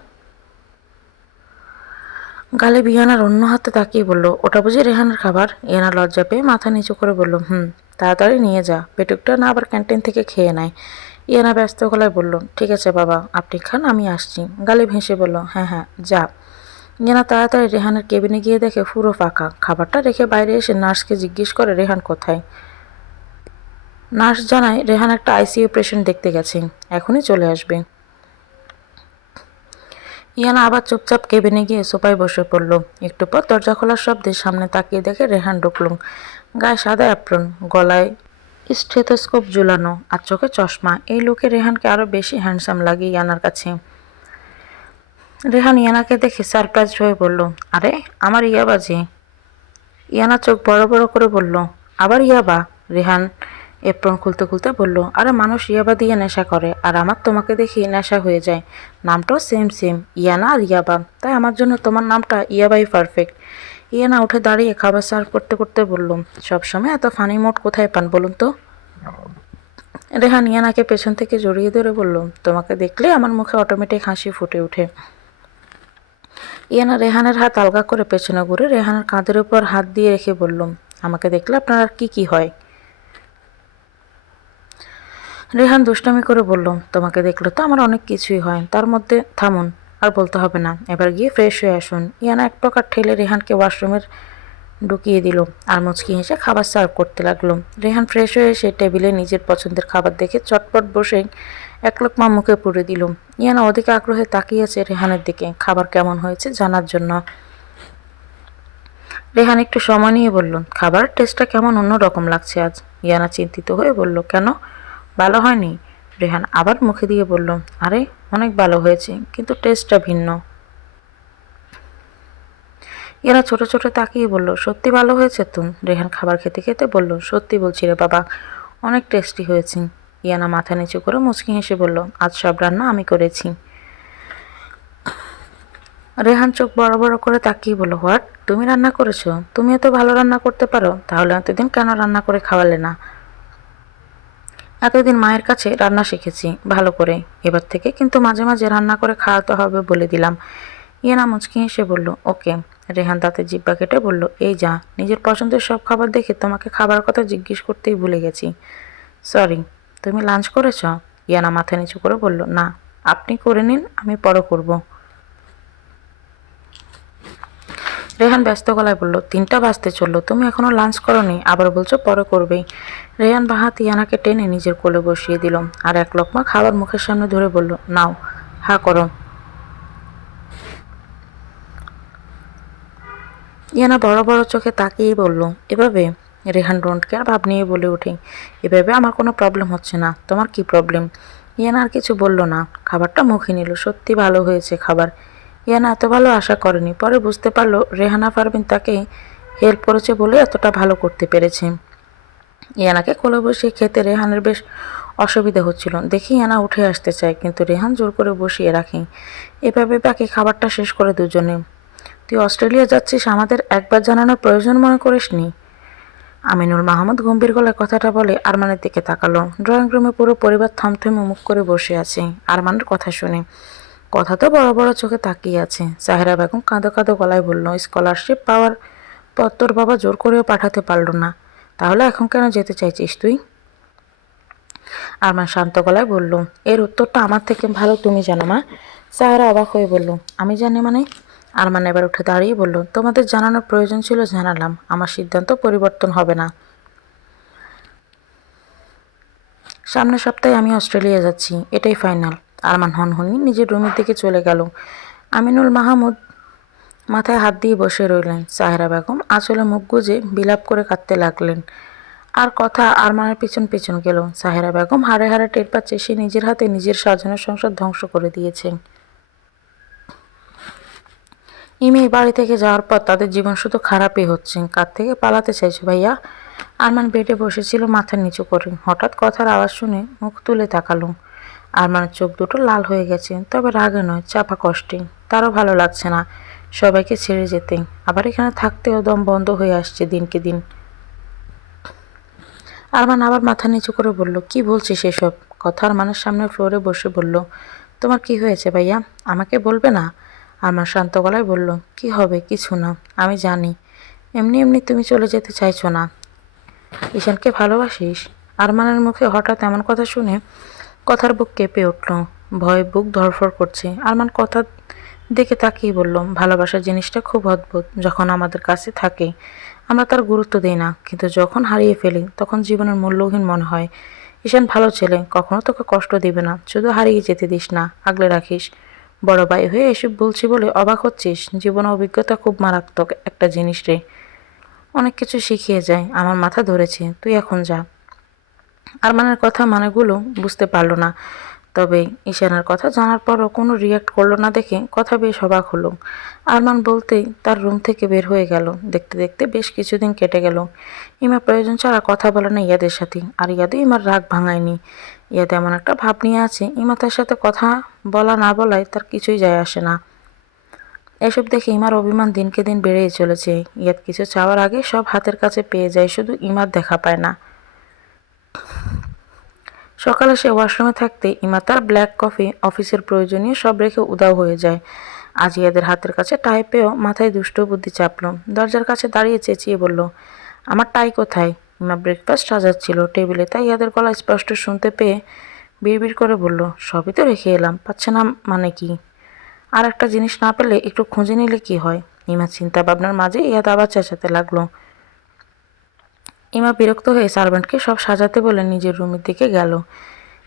গালিব ইয়ানার অন্য হাতে তাকিয়ে বলল, ওটা বুঝি রেহানের খাবার? ইয়ানা লজ্জা পেয়ে মাথা নিচু করে বলল, তাড়াতাড়ি নিয়ে যা, পেটুকটা না আবার ক্যান্টিন থেকে খেয়ে নেয়। ইয়ানা ব্যস্ত গলায় বলল, ঠিক আছে বাবা, আপনি খান, আমি আসছি। গালিব হেসে বলল, হ্যাঁ হ্যাঁ যা। ইয়ানা তাড়াতাড়ি রেহানের কেবিনে গিয়ে দেখে পুরো ফাঁকা। খাবারটা রেখে বাইরে এসে নার্সকে জিজ্ঞেস করে রেহান কোথায়। নার্স জানায় রেহান একটা আইসিইউ পেশেন্ট দেখতে গেছে, এখনই চলে আসবে। ইয়ানা আবার চুপচাপ কেবিনে গিয়ে সোফায় বসে পড়ল। একটু পর দরজা খোলার শব্দে সামনে তাকিয়ে দেখে রেহান ঢুকল। গায়ে সাদা অ্যাপ্রন, গলায় স্টেথোস্কোপ ঝুলানো আর চোখে চশমা। এই লোকে রেহানকে আরো বেশি হ্যান্ডসাম লাগে ইয়ানার কাছে। রেহান ইয়ানাকে দেখে সারপ্রাইজ হয়ে বলল, আরে আমার ইয়াবা যে। ইয়ানা চোখ বড় বড় করে বলল, আবার ইয়াবা? রেহান এপ্রন খুলতে খুলতে বলল, আরে মানুষ ইয়াবা দিয়ে নেশা করে, আর আমার তোমাকে দেখি নেশা হয়ে যায়। নামটাও সেম সেম, ইয়ানা আর ইয়াবা, তাই আমার জন্য তোমার নামটা ইয়াবাই পারফেক্ট। ইয়ানা উঠে দাঁড়িয়ে খাবার সার্ভ করতে করতে বলল, সবসময় এত ফানি মোড কোথায় পান বলুন তো? রেহান ইয়ানাকে পেছন থেকে জড়িয়ে ধরে বলল, তোমাকে দেখলে আমার মুখে অটোমেটিক হাসি ফুটে ওঠে। ইয়ানা রেহানের হাত আলগা করে পেছনে ঘুরে রেহানের কাঁধের উপর হাত দিয়ে রেখে বলল, আমাকে দেখলে আপনার আর কি হয়? রেহান দুষ্টামি করে বলল, তোমাকে দেখলে তো আমার অনেক কিছুই হয়, তার মধ্যে থামুন, আর বলতে হবে না, এবার গিয়ে ফ্রেশ হয়ে আসুন। ইয়ানা এক প্রকার ঠেলে রেহানকে ওয়াশরুমের ঢুকিয়ে দিল আর মুচকি হেসে খাবার সার্ভ করতে লাগলো। রেহান ফ্রেশ হয়ে এসে টেবিলে নিজের পছন্দের খাবার দেখে চটপট বসে এক লোকমা মুখে পুরে দিল। ইয়ানা ওদিকে আগ্রহে তাকিয়েছে রেহানের দিকে খাবার কেমন হয়েছে জানার জন্য। রেহান একটু সময় নিয়ে বলল, খাবারের টেস্টটা কেমন অন্যরকম লাগছে আজ। ইয়ানা চিন্তিত হয়ে বলল, কেন, ভালো হয়নি? রেহান আবার মুখে দিয়ে বলল, আরে অনেক ভালো হয়েছে, কিন্তু টেস্টটা ভিন্ন। এরা ছোট ছোট তাকিয়ে বলল, সত্যি ভালো হয়েছে তো? রেহান খাবার খেতে খেতে বলল, সত্যি বলছি রে বাবা, অনেক টেস্টি হয়েছে। ইয়ানা মাথা নিচু করে মুচকি হেসে বলল, আজ সব রান্না আমি করেছি। রেহান চোখ বড় বড় করে তাকিয়ে বলল, হোয়াট, তুমি রান্না করেছো? তুমি এত ভালো রান্না করতে পারো, তাহলে এতদিন কেন রান্না করে খাওয়ালে না? এতদিন মায়ের কাছে রান্না শিখেছি ভালো করে, এবার থেকে কিন্তু মাঝে মাঝে রান্না করে খাওয়াতে হবে বলে দিলাম। ইয়ানা মুচকি হেসে বলল, ওকে। রেহান দাঁতে জিব্বা কেটে বলল, এই যা, নিজের পছন্দের সব খাবার দেখে তোমাকে খাবার কথা জিজ্ঞেস করতেই ভুলে গেছি, সরি। তুমি লাঞ্চ করেছ? ইয়ানা মাথা নিচু করে বলল, না। আপনি করে নিন, আমি পরে করব। রেহান ব্যস্ত গলায় বলল, 3টা বাজতে চললো, তুমি এখনো লাঞ্চ করোনি, আবার বলছো পরে করবেই। রেহান বাহাত ইয়ানাকে টেনে নিজের কোলে বসিয়ে দিল আর এক লোকমা খাবার মুখের সামনে ধরে বলল, নাও, হা করো। ইয়ানা বড় বড় চোখে তাকিয়েই বলল, এভাবে? রেহান ডোন্ট কেয়ার ভাব নিয়ে বলে ওঠে, এভাবে আমার কোনো প্রবলেম হচ্ছে না, তোমার কি প্রবলেম? ইয়ানা আর কিছু বলল না, খাবারটা মুখে নিল। সত্যি ভালো হয়েছে খাবার। ইয়ানা এত ভালো আশা করেনি, পরে বুঝতে পারলো রেহানা পারভিন তাকে হেল্প করেছে বলে এতটা ভালো করতে পেরেছে। ইয়ানাকে কোলে বসিয়ে খেতে রেহানের বেশ অসুবিধা হচ্ছিল, দেখি ইয়ানা উঠে আসতে চায়, কিন্তু রেহান জোর করে বসিয়ে রাখে। এভাবে বাকি খাবারটা শেষ করে দুজনে। তুই অস্ট্রেলিয়া যাচ্ছিস, আমাদের একবার জানানোর প্রয়োজন মনে করিসনি? আমিনুল মাহমুদ গম্ভীর গলায় কথাটা বলে আরমানের দিকে তাকালো। ড্রয়িং রুমে পুরো পরিবার থমথমে মুখ করে বসে আছে আরমানের কথা শুনে। কথা তো বড় বড় চোখে তাকিয়ে আছে। সাহেরা বেগম কাঁদো কাঁদো গলায় বলল, স্কলারশিপ পাওয়ার পর তোর বাবা জোর করেও পাঠাতে পারল না, তাহলে এখন কেন যেতে চাইছিস তুই? আরমান শান্ত গলায় বলল, এর উত্তরটা আমার থেকে ভালো তুমি জানো মা। সাহেরা অবাক হয়ে বলল, আমি জানি মানে? আরমান এবার উঠে দাঁড়িয়ে বলল, তোমাদের জানানোর প্রয়োজন ছিল, জানালাম, আমার সিদ্ধান্ত পরিবর্তন হবে না। সামনের সপ্তাহে আমি অস্ট্রেলিয়া যাচ্ছি, এটাই ফাইনাল। আরমান হনহনি নিজের রুমের দিকে চলে গেল। আমিনুল মাহমুদ মাথায় হাত দিয়ে বসে রইলেন। সাহেরা বেগম আঁচলে মুখ গুজে বিলাপ করে কাঁদতে লাগলেন। আর কথা আরমানের পিছন পিছন গেল। সাহেরা বেগম হাড়ে হাড়ে টের পাচ্ছে সে নিজের হাতে নিজের সাজানো সংসার ধ্বংস করে দিয়েছে। ইমি বাড়ি থেকে যাওয়ার পর তাদের জীবন শুধু খারাপই হচ্ছে। কার থেকে পালাতে চাইছো ভাইয়া? আরমান বেডে বসেছিল মাথা নিচু করে। হঠাৎ কথার আওয়াজ শুনে মুখ তুলে তাকালো। আরমানের চোখ দুটো লাল হয়ে গেছে, তবে রাগে নয়, চাপা কষ্টে। তারও ভালো লাগছে না সবাইকে ছেড়ে যেতে, আবার এখানে থাকতেও দম বন্ধ হয়ে আসছে দিনকে দিন। আরমান আবার মাথা নিচু করে বলল, কি বলছিস এসব কথা? আরমানের সামনে ফ্লোরে বসে বলল, তোমার কি হয়েছে ভাইয়া, আমাকে বলবে না? আরমান শান্ত গলায় বলল, কি হবে, কিছু না, আমি জানি এমনি এমনি তুমি চলে যেতে চাইছো না। ঈশানকে ভালোবাসিস? আরমানের মুখে হঠাৎ এমন কথা শুনে কথার বুক কেঁপে উঠল। ভয়ে বুক ধড়ফড় করছে। আরমান কথা দেখে তাকিয়ে বলল, ভালোবাসার জিনিসটা খুব অদ্ভুত। যখন আমাদের কাছে থাকে আমরা তার গুরুত্ব দিই না, কিন্তু যখন হারিয়ে ফেলি তখন জীবনের মূল্যহীন মনে হয়। ঈশান ভালো ছেলে, কখনো তোকে কষ্ট দিবে না, শুধু হারিয়ে যেতে দিস না, আগলে রাখিস। বড় ভাই হয়ে এসব বলছি বলে অবাক হচ্ছিস? জীবন অভিজ্ঞতা খুব মারাত্মক একটা জিনিস রে, অনেক কিছু শিখিয়ে যায়। আমার মাথা ধরেছে, তুই এখন যা। আরমানের কথা মানেগুলো বুঝতে পারল না, তবে ঈশানার কথা জানার পরও কোনো রিয়াক্ট করলো না দেখে কথা বেশ অবাক হলো। আরমান বলতেই তার রুম থেকে বের হয়ে গেল। দেখতে দেখতে বেশ কিছুদিন কেটে গেল। ইমা প্রয়োজন ছাড়া কথা বলে না ইয়াদের সাথে, আর ইয়াদও ইমার রাগ ভাঙায়নি। ইয়াদ এমন একটা ভাব নিয়ে আছে, ইমা তার সাথে কথা বলা না বলায় তার কিছুই যায় আসে না। এসব দেখে ইমার অভিমান দিনকে দিন বেড়েই চলেছে। ইয়াদ কিছু চাওয়ার আগে সব হাতের কাছে পেয়ে যায়, শুধু ইমার দেখা পায় না। সকালে সে ওয়াশরুমে থাকতে ইমা তার ব্ল্যাক কফি, অফিসের প্রয়োজনীয় সব রেখে উধাও হয়ে যায়। আজ ইয়াদের হাতের কাছে টাই পেয়েও মাথায় দুষ্ট বুদ্ধি চাপল। দরজার কাছে দাঁড়িয়ে চেঁচিয়ে বলল, আমার টাই কোথায়? ইমা ব্রেকফাস্ট সাজাচ্ছিল টেবিলে, তাই ইয়াদের গলা স্পষ্ট শুনতে পেয়ে বিড়বিড় করে বলল, সবই তো রেখে এলাম, পাচ্ছে না মানে কি? আর একটা জিনিস না পেলে একটু খুঁজে নিলে কি হয়? ইমা চিন্তা ভাবনার মাঝে ইয়াদ আবার চেঁচাতে লাগলো। ইমা বিরক্ত হয়ে সার্ভেন্টকে সব সাজাতে বলে নিজের রুমের দিকে গেল।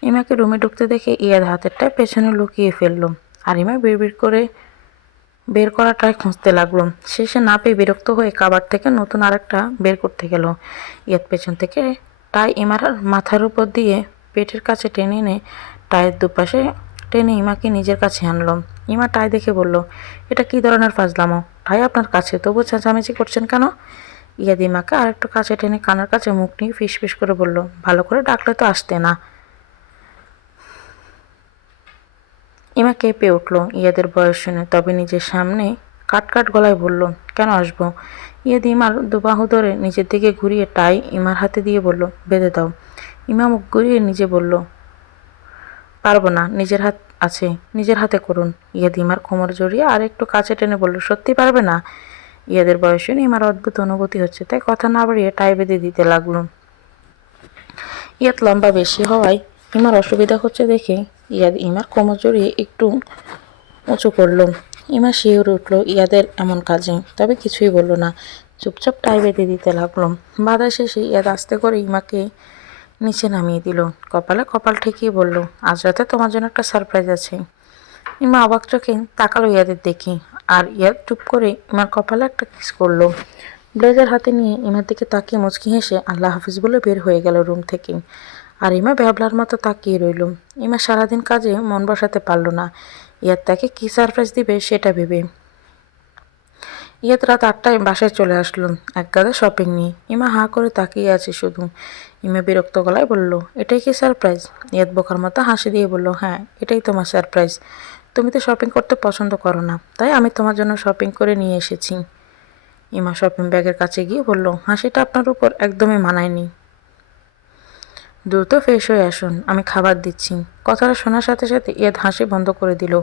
ইমাকে রুমে ঢুকতে দেখে ইয়াদ হাতেরটা পেছনে লুকিয়ে ফেলল, আর ইমা বিড়বিড় করে বের করা টাই খুঁজতে লাগলো। শেষে না পেয়ে বিরক্ত হয়ে কাবার থেকে নতুন আরেকটা বের করতে গেল। ইয়াদ পেছন থেকে টাই ইমার মাথার উপর দিয়ে পেটের কাছে টেনে এনে টাইয়ের দুপাশে টেনে ইমাকে নিজের কাছে আনলো। ইমা টাই দেখে বলল, এটা কি ধরনের ফাজলামো? টাই আপনার কাছে, তবু চেঁচামেচি করছেন কেন? ইয়াদ ইমাকে আরেকটু কাছে টেনে কানের কাছে মুখ নিয়ে ফিস করে বলল, ভালো করে ডাকলে তো আসতে না। ইমা কেঁপে উঠল ইয়াদের বয়স শুনে, তবে নিজের সামনে কাট গলায় বলল, কেন আসবো? ইয়াদ ইমার দুবাহু ধরে নিজের দিকে ঘুরিয়ে টাই ইমার হাতে দিয়ে বলল, বেঁধে দাও। ইমা মুখ ঘুরিয়ে নিজে বলল, পারবো না, নিজের হাত আছে, নিজের হাতে করুন। ইয়াদ ইমার কোমর জড়িয়ে আর একটু কাছে টেনে বলল, সত্যি পারবে না? ইয়াদের বয়স শুনে ইমার অদ্ভুত অনুভূতি হচ্ছে, তাই কথা না বাড়িয়ে টাই বেঁধে দিতে লাগলো। ইয়াদ লম্বা বেশি হওয়ায় ইমার অসুবিধা হচ্ছে দেখে ইয়াদ ইমার কোমর জড়িয়ে একটু উঁচু করল। ইমা শিউরে উঠল ইয়াদের এমন কাজে, তবে কিছুই বলল না, চুপচাপ টাই বেঁধে দিতে লাগলো। বাধা শেষে ইয়াদ আস্তে করে ইমাকে নিচে নামিয়ে দিল। কপালে কপাল ঠেকিয়ে বলল, আজ রাতে তোমার জন্য একটা সারপ্রাইজ আছে। ইমা অবাক চোখে তাকালো ইয়াদের দেখি, আর ইয়াদ চুপ করে ইমার কপালে একটা কিস করলো। ব্লেজার হাতে নিয়ে ইমার দিকে তাকিয়ে মুচকি হেসে আল্লাহ হাফিজ বলে বের হয়ে গেল রুম থেকে। আর ইমা ব্যাবলার মতো তাকিয়ে রইল। ইমা সারাদিন কাজে মন বসাতে পারল না, ইয়াদ তাকে কি সারপ্রাইজ দিবে সেটা ভেবে। ইয়াদ রাত 8টায় বাসায় চলে আসলো এক গাদা শপিং নিয়ে। ইমা হাঁ করে তাকিয়ে আছে শুধু। ইমা বিরক্ত গলায় বলল, এটাই কি সারপ্রাইজ? ইয়াদ বোকার মতো হাসি দিয়ে বলল, হ্যাঁ, এটাই তোমার সারপ্রাইজ। তুমি তো শপিং করতে পছন্দ করো না, তাই আমি তোমার জন্য শপিং করে নিয়ে এসেছি। ইমা শপিং ব্যাগের কাছে গিয়ে বলল, হাসিটা আপনার উপর একদমই মানায়নি। দ্রুত ফ্রেশ হয়ে আসুন, আমি খাবার দিচ্ছি। কথাটা শোনার সাথে সাথে ইয়াদ হাসি বন্ধ করে দিল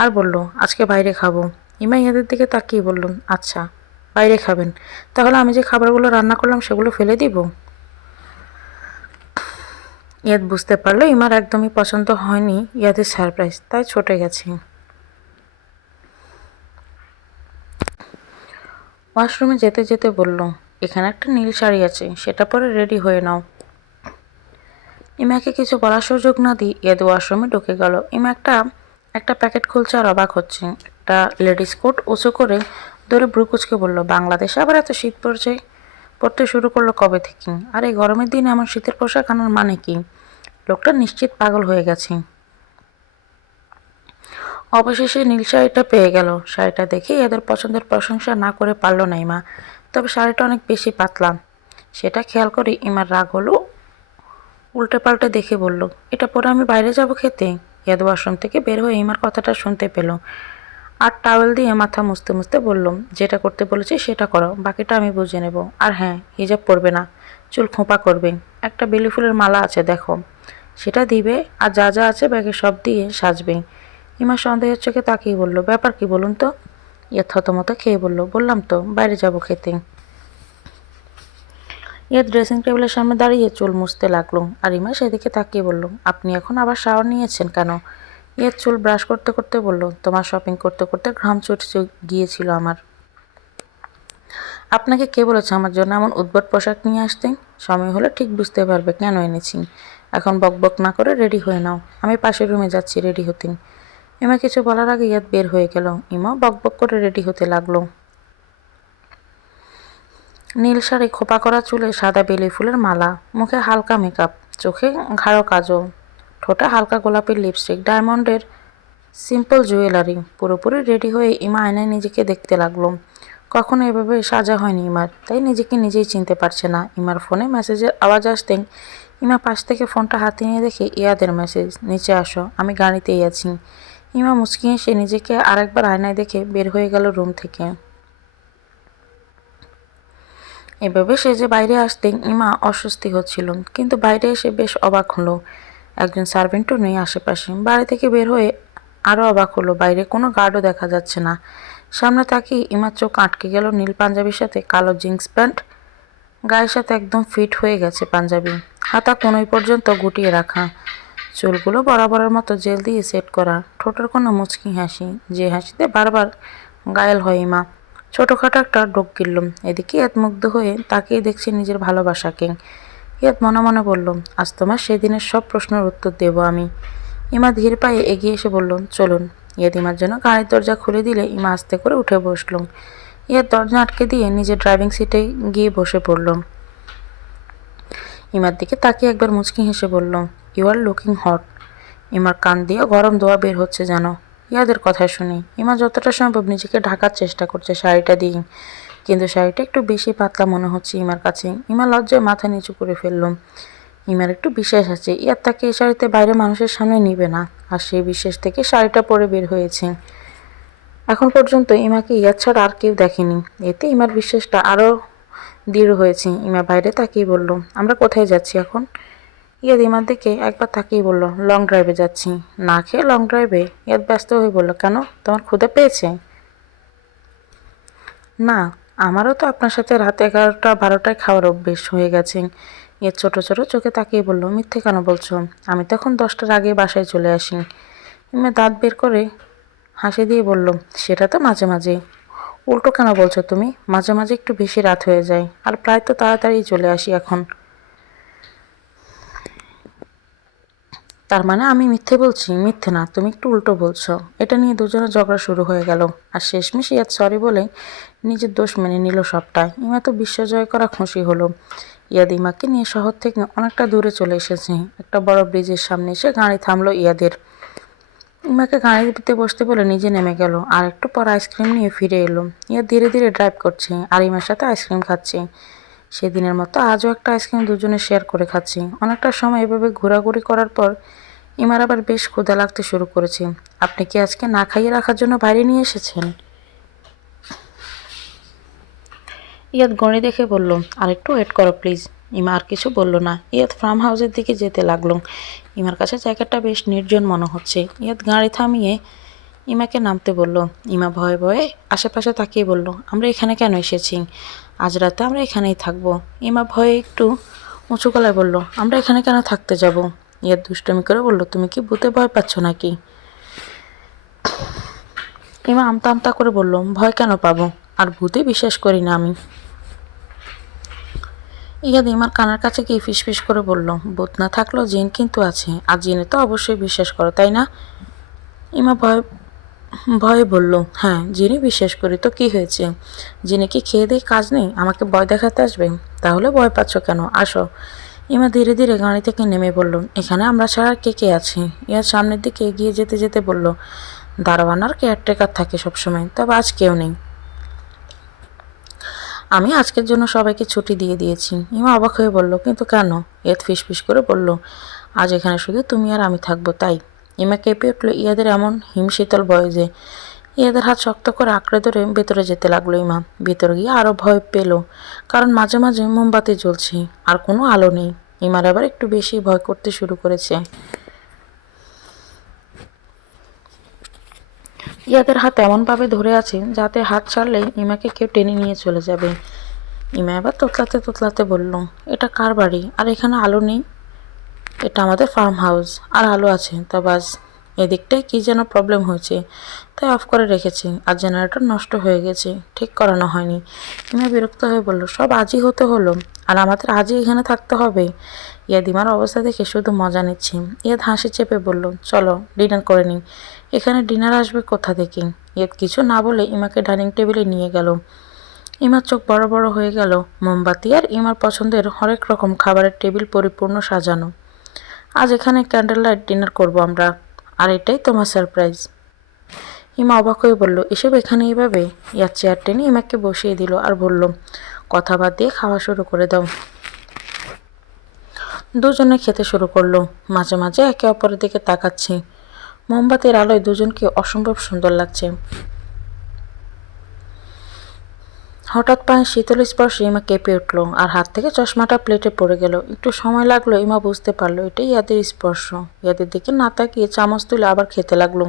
আর বলল, আজকে বাইরে খাবো। ইমা ইয়াদের দিকে তাকিয়ে বলল, আচ্ছা, বাইরে খাবেন, তাহলে আমি যে খাবারগুলো রান্না করলাম সেগুলো ফেলে দিব? ইয়াদ বুঝতে পারলো ইমার একদমই পছন্দ হয়নি ইয়াদের সারপ্রাইজ, তাই ছুটে গেছে। ওয়াশরুমে যেতে যেতে বলল, এখানে একটা নীল শাড়ি আছে, সেটা পরে রেডি হয়ে নাও। ইমাকে কিছু বলার সুযোগ না দিয়ে ইয়াদ ওয়াশরুমে ঢুকে গেল। ইমা একটা প্যাকেট খুলছে আর অবাক হচ্ছে। একটা লেডিস কোট উঁচু করে ধরে ব্রুকুচকে বলল, বাংলাদেশে আবার এত শীত পড়তে শুরু করলো কবে থেকে? আর এই গরমের দিনে এমন শীতের পোশাক আনার মানে কি? লোকটা নিশ্চিত পাগল হয়ে গেছে। অবশেষে নীল শাড়িটা পেয়ে গেল। শাড়িটা দেখে এদের পছন্দের প্রশংসা না করে পারল না ইমা, তবে শাড়িটা অনেক বেশি পাতলা। সেটা খেয়াল করে ইমার রাগ হলো। উল্টে পাল্টে দেখে বলল, এটা পরে আমি বাইরে যাব খেতে? ইয়াদ ওয়াশরুম থেকে বের হয়ে ইমার কথাটা শুনতে পেল, আর টাওয়েল দিয়ে মাথা মুছতে মুছতে বলল, যেটা করতে বলেছি সেটা করো, বাকিটা আমি বুঝে নেব। আর হ্যাঁ, হিজাব পরবে না, চুল খোঁপা করবে। একটা বেলি ফুলের মালা আছে দেখো, সেটা দিবে, আর যা যা আছে ব্যাগে সব দিয়ে সাজবে। ইমা সন্দেহের চোখে তাকিয়ে বলল, ব্যাপার কি বলুন তো? ইয়াদ থতমত খেয়ে বলল, বললাম তো বাইরে যাব খেতে। ইয়াদ ড্রেসিং টেবিলের সামনে দাঁড়িয়ে চুল মুছতে লাগলো, আর ইমা সেদিকে তাকিয়ে বলল, আপনি এখন আবার শাওয়ার নিয়েছেন কেন? ইয়াদ চুল ব্রাশ করতে করতে বলল, তোমার শপিং করতে করতে ঘাম ছুটে গিয়েছিল আমার। আপনাকে কে বলেছে আমার জন্য এমন উদ্ভট পোশাক নিয়ে আসতে? সময় হলে ঠিক বুঝতে পারবে কেন এনেছি। এখন বকবক না করে রেডি হয়ে নাও, আমি পাশের রুমে যাচ্ছি রেডি হতে। ইমা কিছু বলার আগে ইয়াদ বের হয়ে গেল। ইমা বকবক করে রেডি হতে লাগলো। নীল শাড়ি, খোপা করা চুলে সাদা বেলি ফুলের মালা, মুখে হালকা মেকআপ, চোখে গাঢ় কাজল, ঠোঁটে হালকা গোলাপি লিপস্টিক, ডায়মন্ডের সিম্পল জুয়েলারি। পুরোপুরি রেডি হয়ে ইমা আয়নায় নিজেকে দেখতে লাগলো। কখনো এভাবে সাজা হয়নি ইমার, তাই নিজেকে নিজেই চিনতে পারছে না। ইমার ফোনে মেসেজের আওয়াজ আসতেই ইমা পাশ থেকে ফোনটা হাতে নিয়ে দেখে ইয়াদের মেসেজ, নিচে আসো, আমি গাড়িতেই আছি। ইমা মুচকি হেসে নিজেকে আরেকবার আয়নায় দেখে বের হয়ে গেল রুম থেকে। এভাবে সে যে বাইরে আসতেই ইমা অস্বস্তি হচ্ছিল, কিন্তু বাইরে এসে বেশ অবাক হলো। একজন সার্ভেন্টও নেই আশেপাশে। বাড়ি থেকে বের হয়ে আরও অবাক হলো, বাইরে কোনো গার্ডও দেখা যাচ্ছে না। সামনে তাকিয়ে ইমার চোখ আটকে গেল নীল পাঞ্জাবির সাথে কালো জিন্স প্যান্ট, গায়ের সাথে একদম ফিট হয়ে গেছে পাঞ্জাবি, হাতা কোনোই পর্যন্ত গুটিয়ে রাখা, চুলগুলো বরাবরের মতো জেল দিয়ে সেট করা, ঠোঁটের কোনো মুচকি হাসি, যে হাসিতে বারবার ঘায়েল হয় ইমা। ছোটোখাটো একটা ডোক গিলল। এদিকে ইয়াদ মুগ্ধ হয়ে তাকিয়ে দেখছে নিজের ভালোবাসাকে। ইয়াদ মনে মনে বলল, আজ তোমার সেদিনের সব প্রশ্নের উত্তর দেব আমি। ইমা ধীর পায়ে এগিয়ে এসে বলল, চলুন। ইয়াদ ইমার জন্য গাড়ির দরজা খুলে দিলে ইমা আস্তে করে উঠে বসল। ইয়াদ দরজা আটকে দিয়ে নিজের ড্রাইভিং সিটে গিয়ে বসে পড়ল। ইমার দিকে তাকিয়ে একবার মুচকি হেসে বলল, ইউ আর লুকিং হট। ইমার কান দিয়ে গরম দোয়া বের হচ্ছে যেন ইয়াদের কথা শুনে। ইমা যতটা সম্ভব নিজেকে ঢাকার চেষ্টা করছে শাড়িটা দিয়ে, কিন্তু শাড়িটা একটু বেশি পাতলা মনে হচ্ছে ইমার কাছে। ইমা লজ্জায় মাথা নিচু করে ফেলল। ইমার একটু বিশ্বাস আছে ইয়াদ তাকে এই শাড়িতে বাইরে মানুষের সামনে নিবে না, আর সেই বিশ্বাস থেকে শাড়িটা পরে বের হয়েছে। এখন পর্যন্ত ইমাকে ইয়াদ ছাড়া আর কেউ দেখেনি, এতে ইমার বিশ্বাসটা আরও দৃঢ় হয়েছে। ইমা বাইরে তাকিয়ে বলল, আমরা কোথায় যাচ্ছি এখন? ইয়াদ ইমার দিকে একবার তাকিয়ে বলল, লং ড্রাইভে যাচ্ছি। না খেয়ে লং ড্রাইভে? ইয়াদ ব্যস্ত হয়ে বলল, কেন, তোমার ক্ষুধা পেয়েছে? না, আমারও তো আপনার সাথে রাত 11টা-12টায় খাওয়ার অভ্যেস হয়ে গেছে। ইয়াদ ছোট ছোট চোখে তাকিয়ে বলল, মিথ্যে কেন বলছো? আমি তখন 10টার আগে বাসায় চলে আসি। ইমা দাঁত বের করে হাসি দিয়ে বলল, সেটা তো মাঝে মাঝে। উল্টো কেন বলছো তুমি? মাঝে মাঝে একটু বেশি রাত হয়ে যায়, আর প্রায় তো তাড়াতাড়ি চলে আসি এখন। তার মানে আমি মিথ্যে বলছি? মিথ্যে না, তুমি একটু উল্টো বলছো। এটা নিয়ে দুজনের ঝগড়া শুরু হয়ে গেল, আর শেষমেশ ইয়াদ সরি বলে নিজের দোষ মেনে নিল সবটাই। ইমা তো বিশ্বজয় করা খুশি হলো। ইয়াদ ইমাকে নিয়ে শহর থেকে অনেকটা দূরে চলে এসেছে। একটা বড় ব্রিজের সামনে এসে গাড়ি থামলো ইয়াদের। ইমাকে গাড়িতে বসতে বলে নিজে নেমে গেল, আর একটু পর আইসক্রিম নিয়ে ফিরে এলো। ইয়াদ ধীরে ধীরে ড্রাইভ করছে আর ইমার সাথে আইসক্রিম খাচ্ছে। সেদিনের মতো আজও একটা আইসক্রিম দুজনে শেয়ার করে খাচ্ছি। অনেকটা সময় এভাবে ঘোরাঘুরি করার পর ইমার আবার বেশ ক্ষুধা লাগতে শুরু করেছে। আপনি কি আজকে না খাইয়ে রাখার জন্য বাইরে নিয়ে এসেছেন? ইয়াদ গণি দেখে বলল, আর একটু ওয়েট করো প্লিজ। ইমা আর কিছু বলল না। ইয়াদ ফার্ম হাউসের দিকে যেতে লাগলো। ইমার কাছে জায়গাটা বেশ নির্জন মনে হচ্ছে। ইয়াদ গাড়ি থামিয়ে ইমাকে নামতে বলল। ইমা ভয়ে ভয়ে আশেপাশে তাকিয়ে বলল, আমরা এখানে কেন এসেছি? আজ রাতে আমরা এখানেই থাকবো। ইমা ভয়ে একটু উঁচু গলায় বলল, আমরা এখানে কেন থাকতে যাব? ইয়াদ দুষ্টমি করে বলল, তুমি কি ভূতে ভয় পাচ্ছ নাকি? ইমা আমতা আমতা করে বলল, ভয় কেন পাবো, আর ভূতে বিশ্বাস করি না আমি। ইয়াদ ইমার কানের কাছে গিয়ে ফিসফিস করে বলল, ভূত না থাকলেও জিন কিন্তু আছে, আর জিনে তো অবশ্যই বিশ্বাস করো, তাই না? ইমা ভয়ে বলল, হ্যাঁ জিনে বিশ্বাস করি, তো কি হয়েছে? জিনে কি খেয়ে দিয়ে কাজ নেই, আমাকে ভয় দেখাতে আসবে? তাহলে ভয় পাচ্ছ কেন, আসো। ইমা ধীরে ধীরে গাড়ি থেকে নেমে বলল, এখানে আমরা ছাড়া কে কে আছে? ইয়ার সামনের দিকে এগিয়ে যেতে যেতে বলল, দারোয়ান আর কেয়ারটেকার থাকে সবসময়, তবে আজ কেউ নেই। আমি আজকের জন্য সবাইকে ছুটি দিয়ে দিয়েছি। ইমা অবাক হয়ে বলল, কিন্তু কেন? ইয়াদ ফিসফিস করে বলল, আজ এখানে শুধু তুমি আর আমি থাকবো, তাই। ইমা কেঁপে উঠল ইয়াদের এমন হিমশীতল বয়সে। ইয়াদের হাত শক্ত করে আঁকড়ে ধরে ভেতরে যেতে লাগলো ইমা। ভেতরে গিয়ে আরও ভয় পেল, কারণ মাঝে মাঝে মোমবাতি জ্বলছে আর কোনো আলো নেই। ইমার আবার একটু বেশি ভয় করতে শুরু করেছে। ইয়াদের হাত এমনভাবে ধরে আছে যাতে হাত ছাড়লেই ইমাকে কেউ টেনে নিয়ে চলে যাবে। ইমা এবার তোতলাতে তোতলাতে বলল, এটা কার বাড়ি, আর এখানে আলো নেই? এটা আমাদের ফার্ম হাউস, আর আলো আছে তা বাস। এদিকটায় কী যেন প্রবলেম হয়েছে, তাই অফ করে রেখেছি, আর জেনারেটর নষ্ট হয়ে গেছে, ঠিক করানো হয়নি। ইমা বিরক্ত হয়ে বলল, সব আজই হতে হলো, আর আমাদের আজই এখানে থাকতে হবে? ইয়াদ ইমার অবস্থা দেখে শুধু মজা নিচ্ছি। ইয়াদ হাসি চেপে বলল, চলো ডিনার করে নিই। এখানে ডিনার আসবে কোথা থেকে? ইয়াদ কিছু না বলে ইমাকে ডাইনিং টেবিলে নিয়ে গেল। ইমার চোখ বড় বড় হয়ে গেল। মোমবাতি আর ইমার পছন্দের হরেক রকম খাবারের টেবিল পরিপূর্ণ সাজানো। আজ এখানে ক্যান্ডেল লাইট ডিনার করবো আমরা, আর এটাই তোমার সারপ্রাইজ। ইমা অবাক হয়ে বলল, এসব এখানে এইভাবে? ইয়াদ চেয়ার টেনে ইমাকে বসিয়ে দিল আর বলল, কথা বাদ দিয়ে খাওয়া শুরু করে দাও। দুজনে খেতে শুরু করলো, মাঝে মাঝে একে অপরের দিকে তাকাচ্ছি। মোমবাতির আলোয় দুজনকে অসম্ভব সুন্দর লাগছে। হঠাৎ পায়ের শীতল স্পর্শে ইমা কেঁপে উঠল আর হাত থেকে চশমাটা প্লেটে পড়ে গেল। একটু সময় লাগলো, ইমা বুঝতে পারলো এটাই ইয়াদের স্পর্শ। ইয়াদের দিকে না তাকিয়ে চামচ তুলে আবার খেতে লাগলো।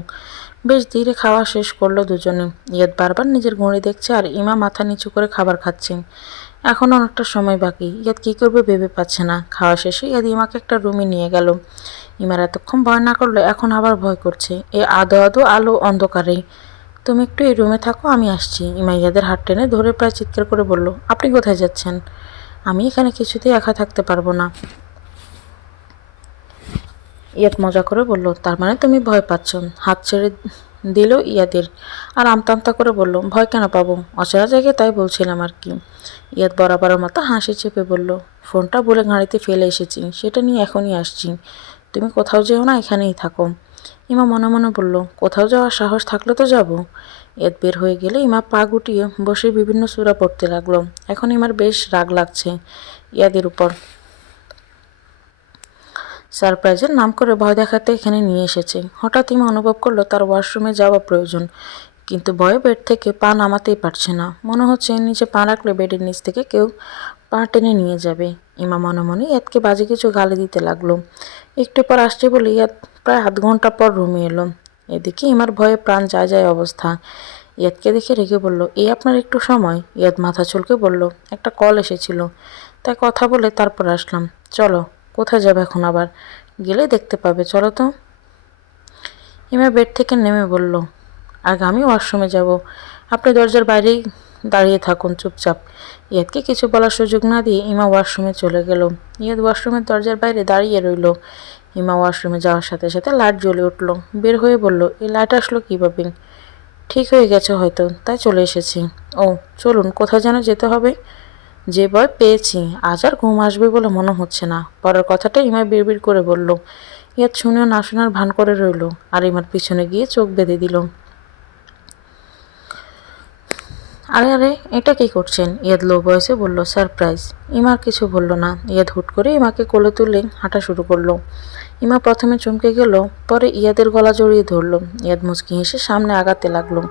বেশ ধীরে খাওয়া শেষ করলো দুজনে। ইয়াদ বারবার নিজের ঘড়ি দেখছে আর ইমা মাথা নিচু করে খাবার খাচ্ছে। এখন অনেকটা সময় বাকি, ইয়াদ কী করবে ভেবে পাচ্ছে না। খাওয়া শেষে ইয়াদ ইমাকে একটা রুমে নিয়ে গেল। ইমার এতক্ষণ ভয় না করলো, এখন আবার ভয় করছে। এ আদো আদো আলো অন্ধকারে। তুমি একটু এই রুমে থাকো, আমি আসছি। ইমা ইয়াদের হাত টেনে ধরে প্রায় চিৎকার করে বলল, আপনি কোথায় যাচ্ছেন? আমি এখানে কিছুতেই একা থাকতে পারবো না। ইয়াদ মজা করে বলল, তার মানে তুমি ভয় পাচ্ছ? হাত ছেড়ে দিল ইয়াদের আর আমতা আমতা করে বলল, ভয় কেন পাবো, অচেনা জায়গায় তাই বলছিলাম আর কি। ইয়াদ বরাবরের মতো হাসি চেপে বলল, ফোনটা বলে গাড়িতে ফেলে এসেছি, সেটা নিয়ে এখনই আসছি। তুমি কোথাও যেও না, এখানেই থাকো। ইমা মনে মনে বলল, কোথাও যাওয়ার সাহস থাকলে তো যাব। ইয়াদ বের হয়ে গেলে ইমা পা গুটিয়ে বসে বিভিন্ন সূরা পড়তে লাগলো। এখন ইমার বেশ রাগ লাগছে ইয়াদের উপর। সারপ্রাইজের নাম করে ভয় দেখাতে এখানে নিয়ে এসেছে। হঠাৎ ইমা অনুভব করলো তার ওয়াশরুমে যাওয়া প্রয়োজন, কিন্তু ভয়ে বেড থেকে পা নামাতেই পারছে না। মনে হচ্ছে নিচে পা রাখলে বেডের নিচ থেকে কেউ পা টেনে নিয়ে যাবে। ইমা মনে মনে ইয়াদকে বাজে কিছু গালি দিতে লাগলো। একটু পর আসছে বলে ইয়াদ প্রায় আধ ঘন্টা পর রুমে এলো। এদিকে ইমার ভয়ে প্রাণ যায় যায় অবস্থা। ইয়াদকে দেখে রেগে বলল, এই আপনার একটু সময়? ইয়াদ মাথা চুলকে বলল, একটা কল এসেছিল, তাই কথা বলে তারপর আসলাম। চলো। কোথায় যাবে এখন আবার? গেলে দেখতে পাবে, চলো তো। ইমা বেড থেকে নেমে বলল, আগে আমি ওয়াশরুমে যাব, আপনি দরজার বাইরেই দাঁড়িয়ে থাকুন চুপচাপ। ইয়াদকে কিছু বলার সুযোগ না দিয়ে ইমা ওয়াশরুমে চলে গেল। ইয়াদ ওয়াশরুমের দরজার বাইরে দাঁড়িয়ে রইল। ইমা ওয়াশরুমে যাওয়ার সাথে সাথে লাইট জ্বলে উঠল। বের হয়ে বলল, এই লাইট আসলো কীভাবে? ঠিক হয়ে গেছে হয়তো, তাই চলে এসেছি। ও চলুন, কোথায় যেন যেতে হবে। যে ভয় পেয়েছি, আজ আর ঘুম আসবে বলে মনে হচ্ছে না। পরের কথাটা ইমা বিড়বিড় করে বলল। ইয়াদ শুনেও না শোনার ভান করে রইল আর ইমার পিছনে গিয়ে চোখ বেঁধে দিল। আরে আরে, এটা কি করছেন? ইয়াদ লো ভয়েসে বলল, সারপ্রাইজ। ইমার কিছু বলল না। ইয়াদ হুট করে ইমাকে কোলে তুলে হাঁটা শুরু করলো। ইমা প্রথমে চমকে গেল, পরে ইয়াদের গলা জড়িয়ে ধরল। ইয়াদ মুচকি হেসে সামনে আগাতে লাগলো।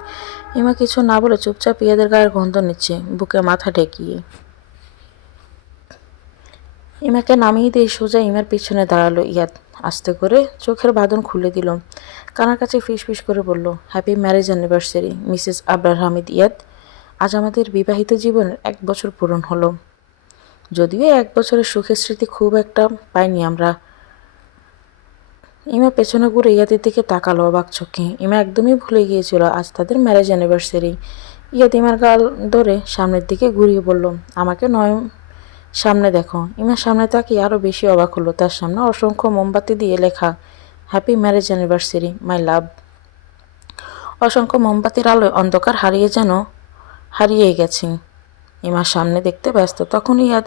ইমা কিছু না বলে চুপচাপ ইয়াদের গায়ের গন্ধ নিচ্ছে, বুকে মাথা ঠেকিয়ে। ইমাকে নামিয়ে দিয়ে সোজা ইমার পিছনে দাঁড়ালো ইয়াদ। আস্তে করে চোখের বাঁধন খুলে দিল। কানার কাছে ফিস করে বলল, happy marriage anniversary Mrs Abrar Hamid ইয়াদ। আজ আমাদের বিবাহিত জীবনের 1 বছর পূরণ হলো। যদিও 1 বছরের সুখের স্মৃতি খুব একটা পাইনি আমরা। ইমা পেছনে ঘুরে ইয়াদের দিকে তাকালো অবাক চোখে। ইমা একদমই ভুলে গিয়েছিল আজ তাদের ম্যারেজ অ্যানিভার্সারি। ইয়াদ ইমার গাল ধরে সামনের দিকে ঘুরিয়ে বলল, আমাকে নয়, সামনে দেখো। ইমার সামনে তাকিয়ে আরও বেশি অবাক হলো। তার সামনে অসংখ্য মোমবাতি দিয়ে লেখা, হ্যাপি ম্যারেজ অ্যানিভার্সারি মাই লাভ। অসংখ্য মোমবাতির আলোয় অন্ধকার হারিয়ে গেছে। ইমার সামনে দেখতে ব্যস্ত। তখন ইয়াদ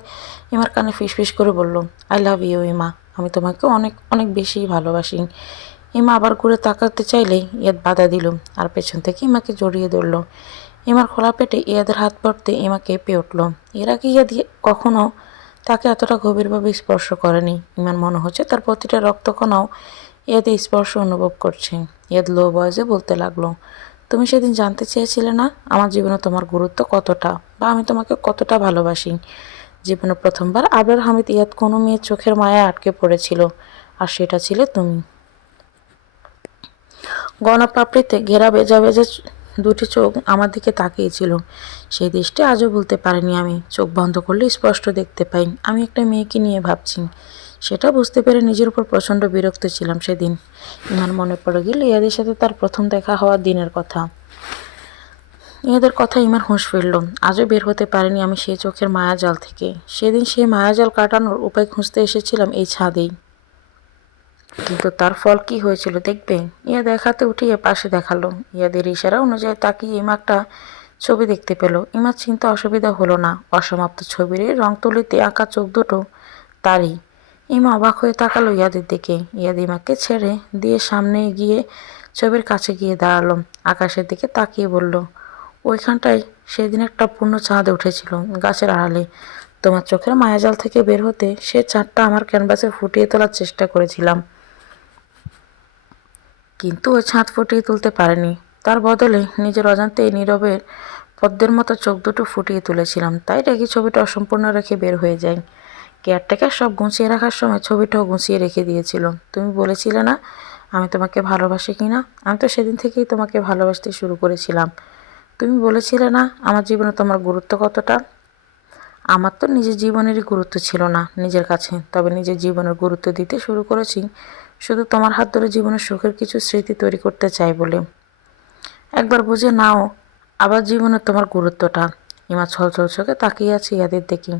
ইমার কানে ফিস করে বলল, আই লাভ ইউ ইমা, আমি তোমাকে অনেক অনেক বেশি ভালোবাসি। ইমা আবার ঘুরে তাকাতে চাইলে ইয়াদ বাধা দিল আর পেছন থেকে ইমাকে জড়িয়ে ধরল। ইমার খোলা পেটে ইয়াদের হাত পড়তে ইমা কেঁপে উঠল। এর আগে ইয়াদ কখনো তাকে এতটা গভীরভাবে স্পর্শ করেনি। ইমার মনে হচ্ছে তার প্রতিটা রক্তকণাও ইয়াদের স্পর্শ অনুভব করছে। ইয়াদ লো ভয়েসে বলতে লাগলো, তুমি সেদিন জানতে চেয়েছিলে না আমার জীবনে তোমার গুরুত্ব কতটা, বা আমি তোমাকে কতটা ভালোবাসি। জীবনে প্রথমবার আবরার হামিদ ইয়াদ কোনো মেয়ের চোখের মায়ায় আটকে পড়েছিল, আর সেটা ছিলে তুমি। গণপাপড়িতে ঘেরা ভেজা ভেজা দুটি চোখ আমার দিকে তাকিয়েছিল। সেই দৃষ্টি আজও ভুলতে পারিনি আমি। চোখ বন্ধ করলে স্পষ্ট দেখতে পাই আমি একটা মেয়েকে নিয়ে ভাবছি। সেটা বুঝতে পেরে নিজের উপর প্রচণ্ড বিরক্ত ছিলাম সেদিন। ইমার মনে পড়ে গেল ইয়াদের সাথে তার প্রথম দেখা হওয়ার দিনের কথা। ইয়াদের কথা ইমার হুঁশ ফিরল। আজও বের হতে পারিনি আমি সেই চোখের মায়াজাল থেকে। সেদিন সেই মায়াজাল কাটানোর উপায় খুঁজতে এসেছিলাম এই ছাদেই। কিন্তু তার ফল কি হয়েছিল দেখবে। ইয়া দেখাতে উঠিয়ে পাশে দেখালো। ইয়াদের ইশারা অনুযায়ী তাকিয়ে ইমা একটা ছবি দেখতে পেল। ইমার চিন্তা অসুবিধা হলো না। অসমাপ্ত ছবির রং তুলিতে আঁকা চোখ দুটো তারই। ইমা অবাক হয়ে তাকালো ইয়াদের দিকে। ইয়াদ ইমাকে ছেড়ে দিয়ে সামনে গিয়ে ছবির কাছে গিয়ে দাঁড়ালো, আকাশের দিকে তাকিয়ে বলল, ওইখানটায় সেদিন একটা পূর্ণ চাঁদ উঠেছিল গাছের আড়ালে। তোমার চোখের মায়াজাল থেকে বের হতে সে চাঁদটা আমার ক্যানভাসে ফুটিয়ে তোলার চেষ্টা করেছিলাম, কিন্তু ওই ছাদ ফুটিয়ে তুলতে পারেনি। তার বদলে নিজের অজান্তেই নীরবের পদ্মের মতো চোখ দুটো ফুটিয়ে তুলেছিলাম। তাই রেখে ছবিটা অসম্পূর্ণ রেখে বের হয়ে যায়। কেয়ারটেকার সব গুছিয়ে রাখার সময় ছবিটাও গুছিয়ে রেখে দিয়েছিল। তুমি বলেছিলে না আমি তোমাকে ভালোবাসি কিনা? আমি তো সেদিন থেকেই তোমাকে ভালোবাসতে শুরু করেছিলাম। তুমি বলেছিলে না আমার জীবনে তোমার গুরুত্ব কতটা? আমার তো নিজের জীবনেরই গুরুত্ব ছিল না নিজের কাছে, তবে নিজের জীবনের গুরুত্ব দিতে শুরু করেছি শুধু তোমার হাত ধরে জীবনের সুখের কিছু স্মৃতি তৈরি করতে চাই বলে। একবার বুঝে নাও আবার জীবনে তোমার গুরুত্বটা। ইমা ছলছল চোখে তাকিয়ে আছে ইয়াদের দেখি।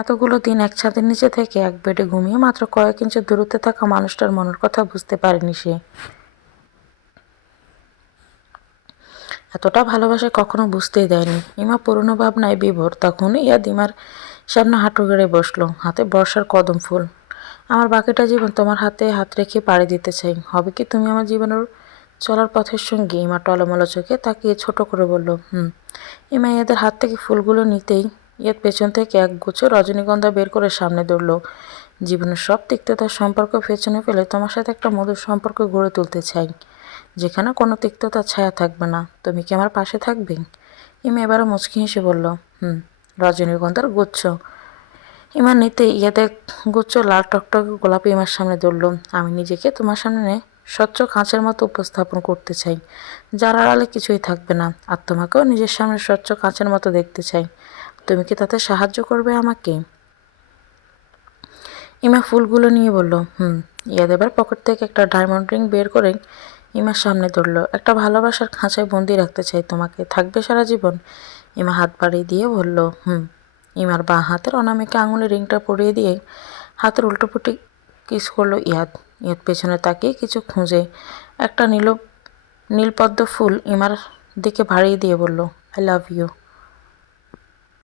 এতগুলো দিন এক ছাদের নিচে থেকে এক বেডে ঘুমিয়ে মাত্র কয়েক ইঞ্চি দূরত্বে থাকা মানুষটার মনের কথা বুঝতে পারেনি সে। এতটা ভালোবাসা কখনো বুঝতেই দেয়নি। ইমা পুরনো ভাবনায় বিভোর। তখন ইয়াদ ইমার সামনে হাঁটু গেড়ে বসলো, হাতে বর্ষার কদম ফুল। আমার বাকিটা জীবন তোমার হাতে হাত রেখে পাড়ি দিতে চাই। হবে কি তুমি আমার জীবনের চলার পথের সঙ্গে? ইমা টলমলো চোখে তাকিয়ে ছোট করে বলল, ইমা ইয়াদের হাত থেকে ফুলগুলো নিতেই ইয়াদ পেছন থেকে এক গুচ্ছ রজনীগন্ধা বের করে সামনে ধরল। জীবনের সব তিক্ততার সম্পর্ক পেছনে ফেলে তোমার সাথে একটা মধুর সম্পর্ক গড়ে তুলতে চাই, যেখানে কোনো তিক্ততার ছায়া থাকবে না। তুমি কি আমার পাশে থাকবে? ইমা এবারও মুচকি হেসে বলল, রজনীগন্ধার গুচ্ছ। ইমা নিতে ইয়াদে গুচ্ছ লাল টকটকে গোলাপি ইমার সামনে ধরল। আমি নিজেকে তোমার সামনে স্বচ্ছ কাঁচের মতো উপস্থাপন করতে চাই, যার আড়ালে কিছুই থাকবে না। আর তোমাকেও নিজের সামনে স্বচ্ছ কাঁচের মতো দেখতে চাই। তুমি কি তাতে সাহায্য করবে আমাকে? ইমা ফুলগুলো নিয়ে বলল, ইয়াদ এবার পকেট থেকে একটা ডায়মন্ড রিং বের করে ইমার সামনে ধরল। একটা ভালোবাসার খাঁচায় বন্দি রাখতে চাই তোমাকে, থাকবে সারা জীবন। ইমা হাত বাড়িয়ে দিয়ে বলল, ইমার বাঁ হাতের অনামিকা আঙুলে রিংটা পরিয়ে দিয়ে হাতের উল্টোপুটি কিস করলো ইয়াদ। ইয়াদ পেছনে তাকিয়ে কিছু খুঁজে একটা নীলপদ্ম ফুল ইমার দিকে ভাড়িয়ে দিয়ে বলল, আই লাভ ইউ।